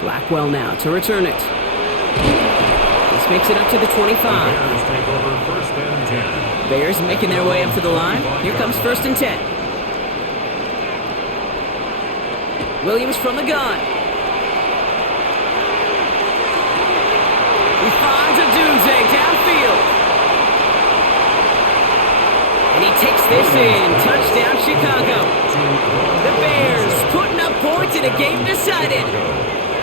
Blackwell now to return it. This makes it up to the 25. Bears making their way up to the line. Here comes 1st and 10. Williams from the gun. He finds a Dunze downfield. And he takes this in. Touchdown, Chicago. The Bears putting up points in a game decided.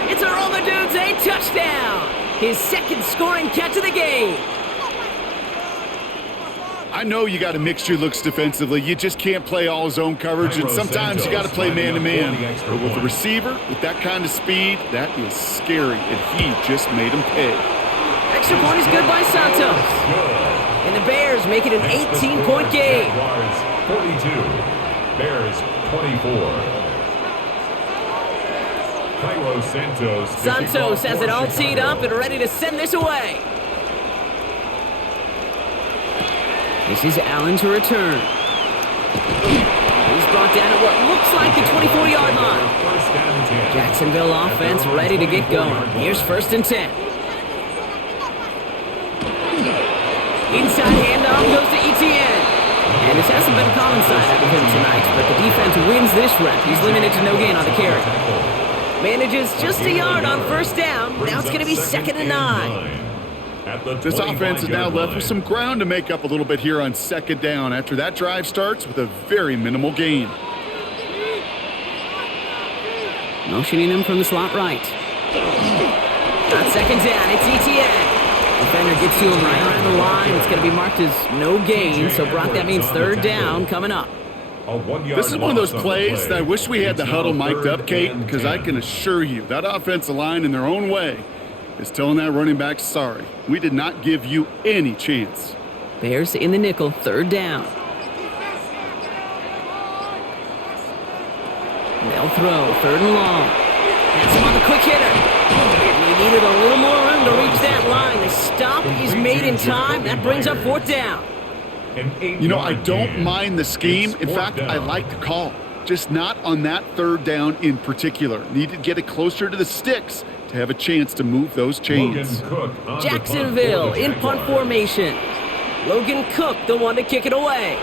It's a Roma Dunze touchdown. His 2nd scoring catch of the game. I know you got a mixture looks defensively. You just can't play all zone coverage, and sometimes you got to play man-to-man. But with a receiver, with that kind of speed, that is scary, and he just made him pay. Extra point is good by Santos. And the Bears make it an 18-point game. 42, Bears 24. Santos has it all teed up and ready to send this away. This is Allen to return. He's brought down at what looks like the 24-yard line. Jacksonville offense ready to get going. Here's 1st and 10. Inside handoff goes to ETN. And this hasn't been a common side out of him tonight, but the defense wins this rep. He's limited to no gain on the carry. Manages just a yard on 1st down. Now it's going to be 2nd and 9. This offense is now left with some ground to make up a little bit here on 2nd down after that drive starts with a very minimal gain. Motioning him from the slot right. On 2nd down, it's ETN. Defender gets to him right around the line. It's going to be marked as no gain, so Brock, that means 3rd down coming up. This is one of those plays that I wish we had the huddle mic'd up, Kate, because I can assure you that offensive line in their own way is telling that running back, sorry, we did not give you any chance. Bears in the nickel, 3rd down. They'll throw, 3rd and long. That's him on the quick hitter. We needed a little more room to reach that line. The stop is made in time. That brings up fourth down. You know, I don't mind the scheme. In fact, I like the call. Just not on that third down in particular. Need to get it closer to the sticks to have a chance to move those chains. Jacksonville in punt formation. Logan Cook, the one to kick it away.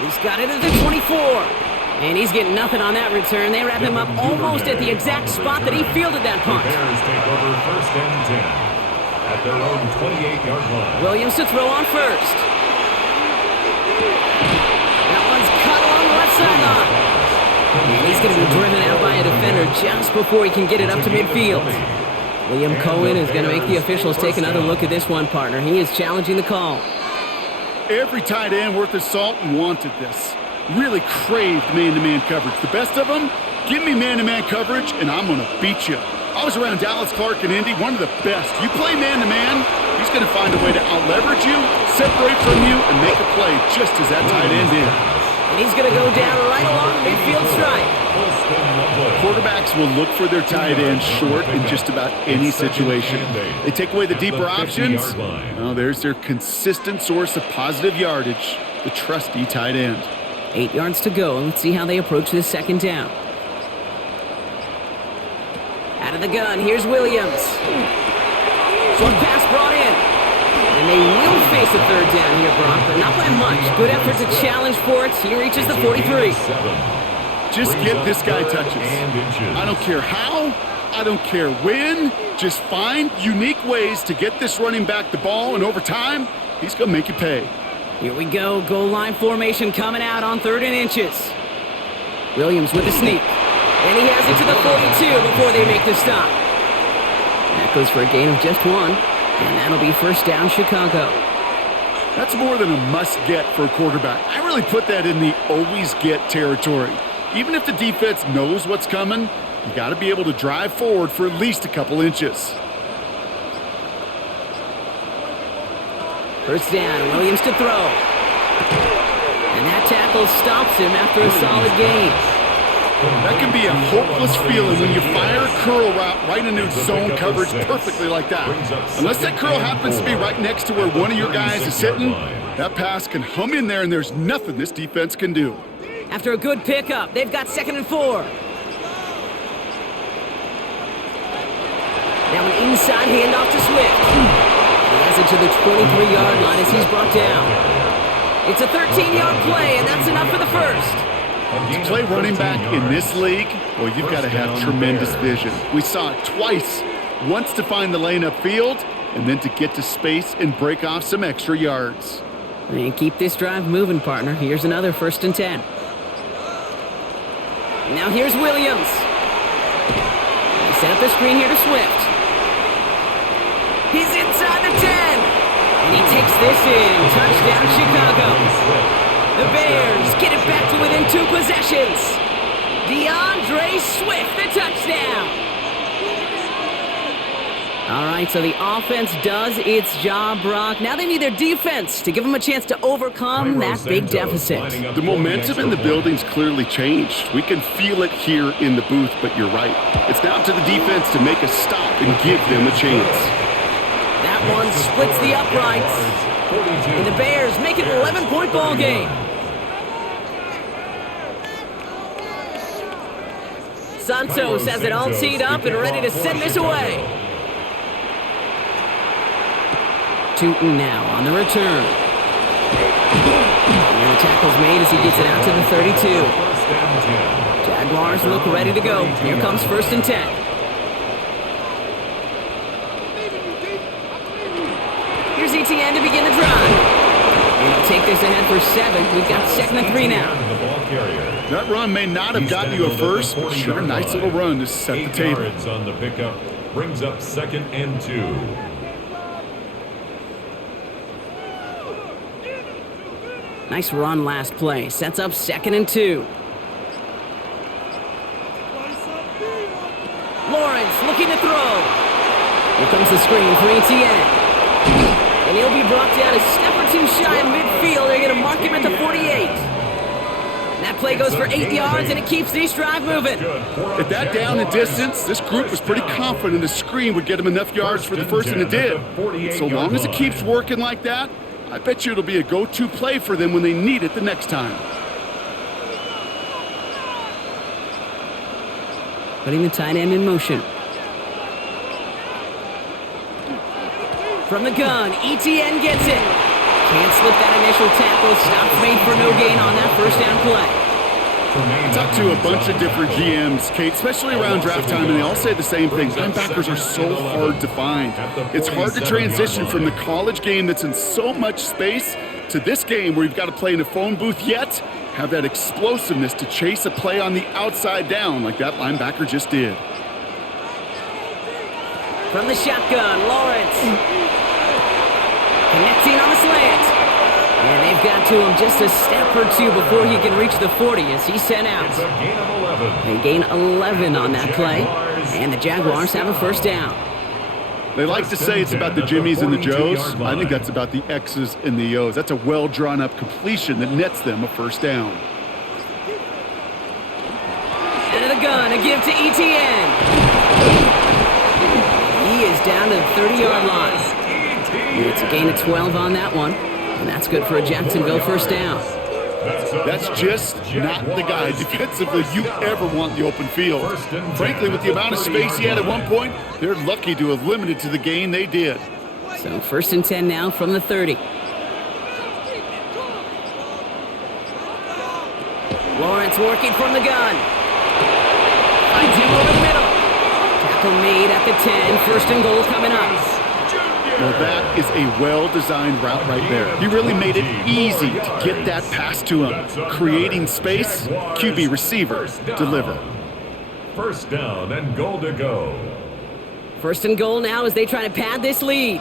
He's got it at the 24. And he's getting nothing on that return. They wrap him up almost at the exact spot that he fielded that punt. The Bears take over first and 10 at their own 28-yard line. Williams to throw on first. That one's cut along the left sideline. And he's going to be driven out by a defender just before he can get it up to midfield. Liam Cohen is going to make the officials take another look at this one, partner. He is challenging the call. Every tight end worth his salt wanted this. Really craved man-to-man coverage. The best of them, give me man-to-man coverage, and I'm going to beat you. I was around Dallas Clark and Indy, one of the best. You play man-to-man, he's going to find a way to out-leverage you, separate from you, and make a play just as that tight end did. And he's going to go down right along the midfield stripe. Quarterbacks will look for their tight end short in just about any situation. They take away the deeper options. Well, there's their consistent source of positive yardage, the trusty tight end. 8 yards to go. Let's see how they approach this second down. Out of the gun, here's Williams. Short pass brought in. And they will face a third down here, Brock, but not by much. Good effort to challenge for it. He reaches the 43. Just get this guy touches. I don't care how, I don't care when. Just find unique ways to get this running back the ball, and over time, he's going to make you pay. Here we go. Goal line formation coming out on 3rd and inches. Williams with the sneak. And he has it to the 42 before they make the stop. That goes for a gain of just 1. And that'll be first down, Chicago. That's more than a must-get for a quarterback. I really put that in the always-get territory. Even if the defense knows what's coming, you got to be able to drive forward for at least a couple inches. First down, Williams to throw. And that tackle stops him after a solid gain. That can be a hopeless feeling when you fire a curl route right into zone coverage perfectly like that. Unless that curl happens to be right next to where one of your guys is sitting, that pass can hum in there and there's nothing this defense can do. After a good pickup, they've got 2nd and 4. Now an inside handoff to Swift. He has it to the 23-yard line as he's brought down. It's a 13-yard play, and that's enough for the first. To play running back in this league, well, you've got to have tremendous vision. We saw it twice. Once to find the lane upfield, and then to get to space and break off some extra yards. And keep this drive moving, partner. Here's another 1st and 10. Now here's Williams. They set up the screen here to Swift. He's inside the 10. And he takes this in. Touchdown, Chicago. The Bears get it back to within 2 possessions. DeAndre Swift, the touchdown. All right, so the offense does its job, Brock. Now they need their defense to give them a chance to overcome that big deficit. The momentum in the building's clearly changed. We can feel it here in the booth, but you're right. It's now to the defense to make a stop and give them a chance. That one splits the uprights. And the Bears make it an 11-point ball game. Santos has it all teed up and ready to send this away. Tootin now on the return. And the tackle's made as he gets it out to the 32. Jaguars look ready to go. Here comes 1st and 10. Here's ETN to begin the drive. And he'll take this ahead for 7. We've got 2nd and 3 now. That run may not have gotten you a first, but sure, a nice little run to set the table. 8 yards on the pickup brings up 2nd and 2. Nice run last play. Sets up 2nd and 2. Lawrence looking to throw. Here comes the screen for ETN. And he'll be brought down a step or 2 shy of midfield. They're going to mark him at the 48. That play goes for 8 yards, and it keeps this drive moving. At that down and distance, this group was pretty confident the screen would get them enough yards for the first, and it did. So long as it keeps working like that, I bet you it'll be a go-to play for them when they need it the next time. Putting the tight end in motion. From the gun, ETN gets it. Can't slip that initial tackle. Stops made for no gain on that first down play. I talked to a bunch of different GMs, Kate, especially around draft time, and they all say the same thing. Linebackers are so hard to find. It's hard to transition from the college game that's in so much space to this game where you've got to play in a phone booth, yet have that explosiveness to chase a play on the outside down like that linebacker just did. From the shotgun, Lawrence. Connecting on the slant. And they've got to him just a step or two before he can reach the 40 as he's sent out. It's a gain of 11. They gain 11 on that play. And the Jaguars have a first down. They like to say it's about the Jimmies and the Joes. I think that's about the X's and the O's. That's a well-drawn-up completion that nets them a first down. Out of the gun, a give to ETN. He is down to the 30-yard line. And it's a gain of 12 on that one. And that's good for a Jacksonville first down. That's just not the guy defensively you ever want in the open field. Frankly, with the amount of space he had at one point, they're lucky to have limited to the gain they did. So first and 10 now from the 30. Lawrence working from the gun. Finds him over the middle. Tackle made at the 10. First and goal coming up. Well, that is a well-designed route right there. He really made it easy to get that pass to him. Creating space, QB receiver, deliver. First down and goal to go. First and goal now as they try to pad this lead.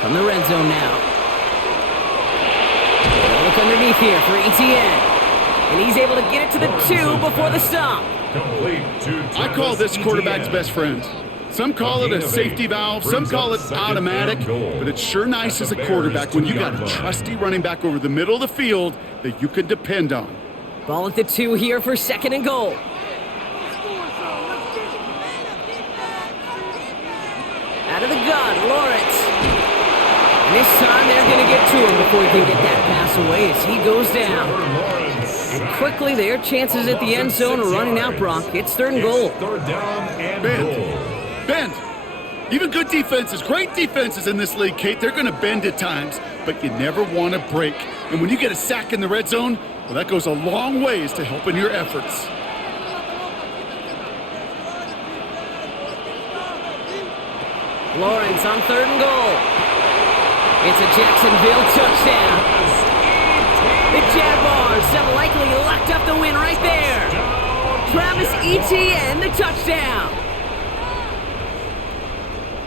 From the red zone now. They'll look underneath here for ETN. And he's able to get it to the 2 before the stop. I call this quarterback's best friend. Some call it a safety valve, some call it automatic, but it's sure nice as a quarterback when you got a trusty running back over the middle of the field that you can depend on. Ball at the 2 here for second and goal. Out of the gun, Lawrence. And this time they're going to get to him before he can get that pass away as he goes down. And quickly, their chances at the end zone are running out, Brock. It's third and goal. Third down and goal. Bend. Even good defenses, great defenses in this league, Kate, they're going to bend at times, but you never want to break. And when you get a sack in the red zone, well, that goes a long ways to helping your efforts. Lawrence on third and goal. It's a Jacksonville touchdown. The Jaguars have likely locked up the win right there. Travis Etienne, the touchdown.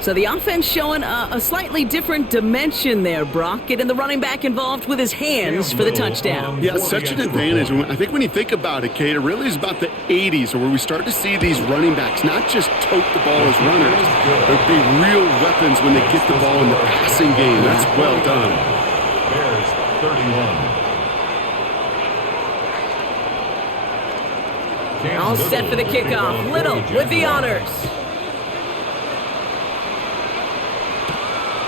So the offense showing a slightly different dimension there, Brock. Getting the running back involved with his hands for the touchdown. Yeah, such an advantage. I think when you think about it, Kate, it really is about the 80s where we start to see these running backs not just tote the ball as runners, but be real weapons when they get the ball in the passing game. That's well done. Bears 31. All set for the kickoff. Little with the honors.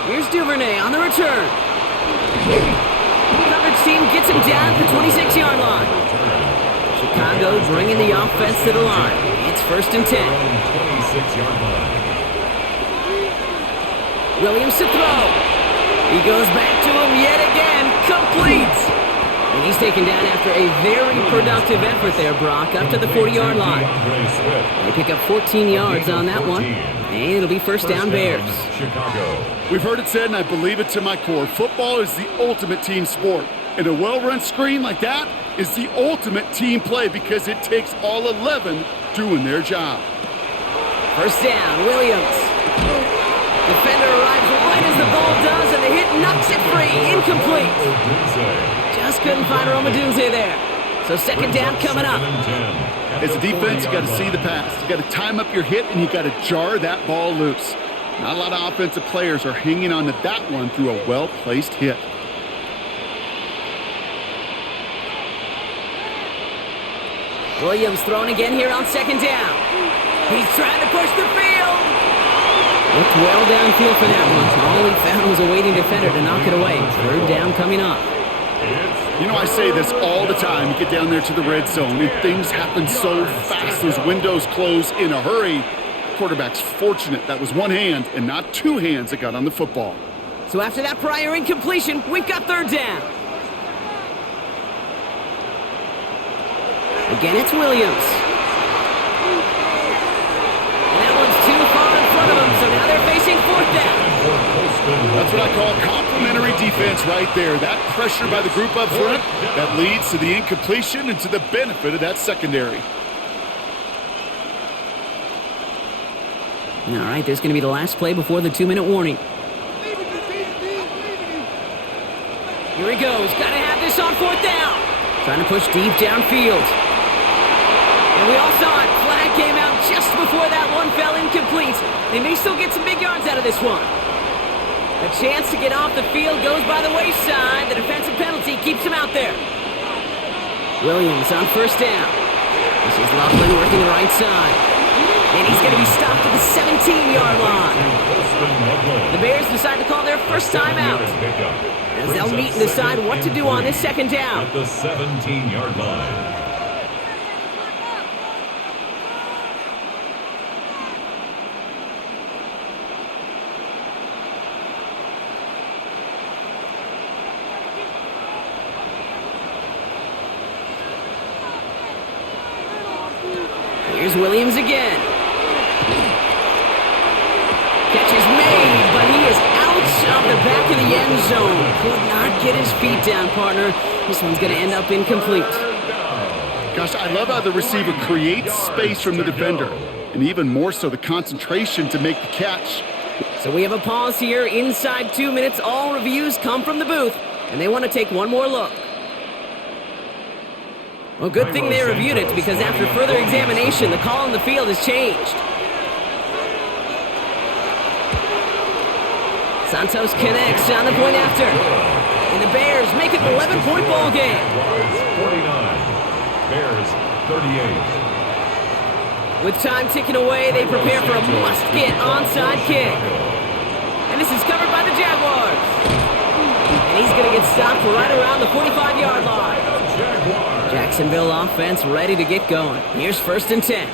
Here's Duvernay on the return. Coverage team gets him down at the 26-yard line. Chicago bringing the offense to the line. It's first and 10. 26-yard line. Williams to throw. He goes back to him yet again. Complete. And he's taken down after a very productive effort there, Brock, up to the 40-yard line. They pick up 14 yards on that one, and it'll be first down Bears. We've heard it said, and I believe it to my core, football is the ultimate team sport. And a well-run screen like that is the ultimate team play because it takes all 11 doing their job. First down, Williams. Defender arrives right as the ball does, and the hit knocks it free. Incomplete. Just couldn't find Romadunze there. So second down coming up. As a defense, you got to see the pass. You got to time up your hit, and you got to jar that ball loose. Not a lot of offensive players are hanging on to that one through a well-placed hit. Williams throwing again here on second down. He's trying to push the field. Looked well downfield for that one. All he found was a waiting defender to knock it away. Third down coming up. You know, I say this all the time. You get down there to the red zone, and things happen so fast. Those windows close in a hurry. Quarterback's fortunate that was one hand and not two hands that got on the football. So after that prior incompletion, we've got third down. Again, it's Williams. And that one's too far in front of him, so now they're facing fourth down. That's what I call complimentary defense right there. That pressure by the group up front, that leads to the incompletion and to the benefit of that secondary. All right, there's going to be the last play before the 2-minute warning. Here he goes. Got to have this on fourth down. Trying to push deep downfield. And we all saw it. Flag came out just before that one fell incomplete. They may still get some big yards out of this one. A chance to get off the field goes by the wayside. The defensive penalty keeps him out there. Williams on first down. This is Laughlin working the right side. And he's going to be stopped at the 17-yard line. The Bears decide to call their first timeout, as they'll meet and decide what to do on this second down. At the 17-yard line. Here's Williams again. Catch is made, but he is out of the back of the end zone. Could not get his feet down, partner. This one's going to end up incomplete. Gosh, I love how the receiver creates space from the defender, and even more so the concentration to make the catch. So we have a pause here. Inside 2 minutes, all reviews come from the booth, and they want to take one more look. Well, good thing they reviewed it, because after further examination, the call on the field has changed. Santos connects on the point after. And the Bears make it an 11-point ball game. 49, Bears 38. With time ticking away, they prepare for a must-get onside kick. And this is covered by the Jaguars. And he's going to get stopped right around the 45-yard line. Jacksonville offense ready to get going. Here's first and 10.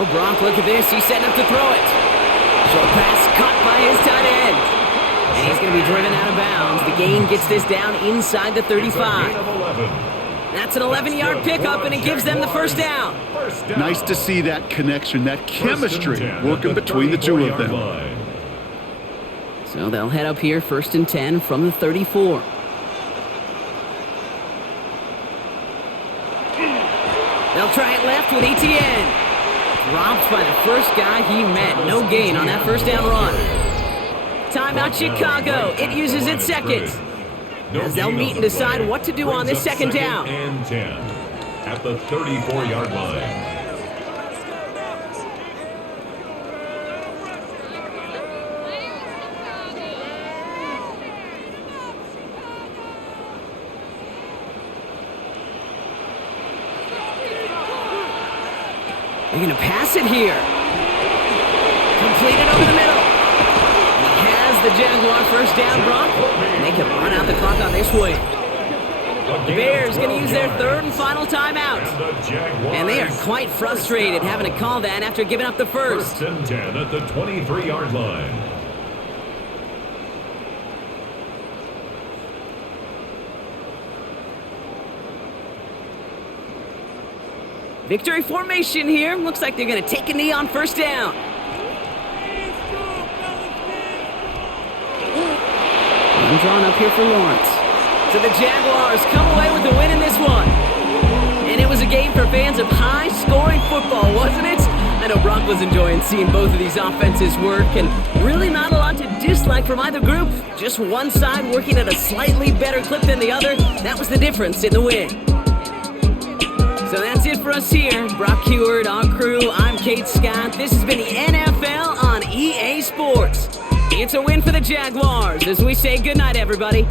Oh, Gronk, look at this. He's setting up to throw it. Short pass caught by his tight end. And he's going to be driven out of bounds. The gain gets this down inside the 35. That's an 11-yard pickup, and it gives them the first down. Nice to see that connection, that chemistry working between the two of them. So they'll head up here first and 10 from the 34. They'll try it left with Etienne. Dropped by the first guy he met. No gain on that first down run. Timeout Chicago. It uses its second. As they'll meet and decide what to do on this second down. And 10 at the 34-yard line. They're going to pass it here. Completed over the middle. He has the Jaguar first down, Brock. And they can run out the clock on this one. The Bears going to use their third and final timeout. And they are quite frustrated having to call that after giving up the first. First and 10 at the 23-yard line. Victory formation here. Looks like they're going to take a knee on first down. Undrawn up here for Lawrence. So the Jaguars come away with the win in this one. And it was a game for fans of high-scoring football, wasn't it? I know Brock was enjoying seeing both of these offenses work, and really not a lot to dislike from either group. Just one side working at a slightly better clip than the other. That was the difference in the win. So that's it for us here. Brock Heward, our crew, I'm Kate Scott. This has been the NFL on EA Sports. It's a win for the Jaguars as we say goodnight, everybody.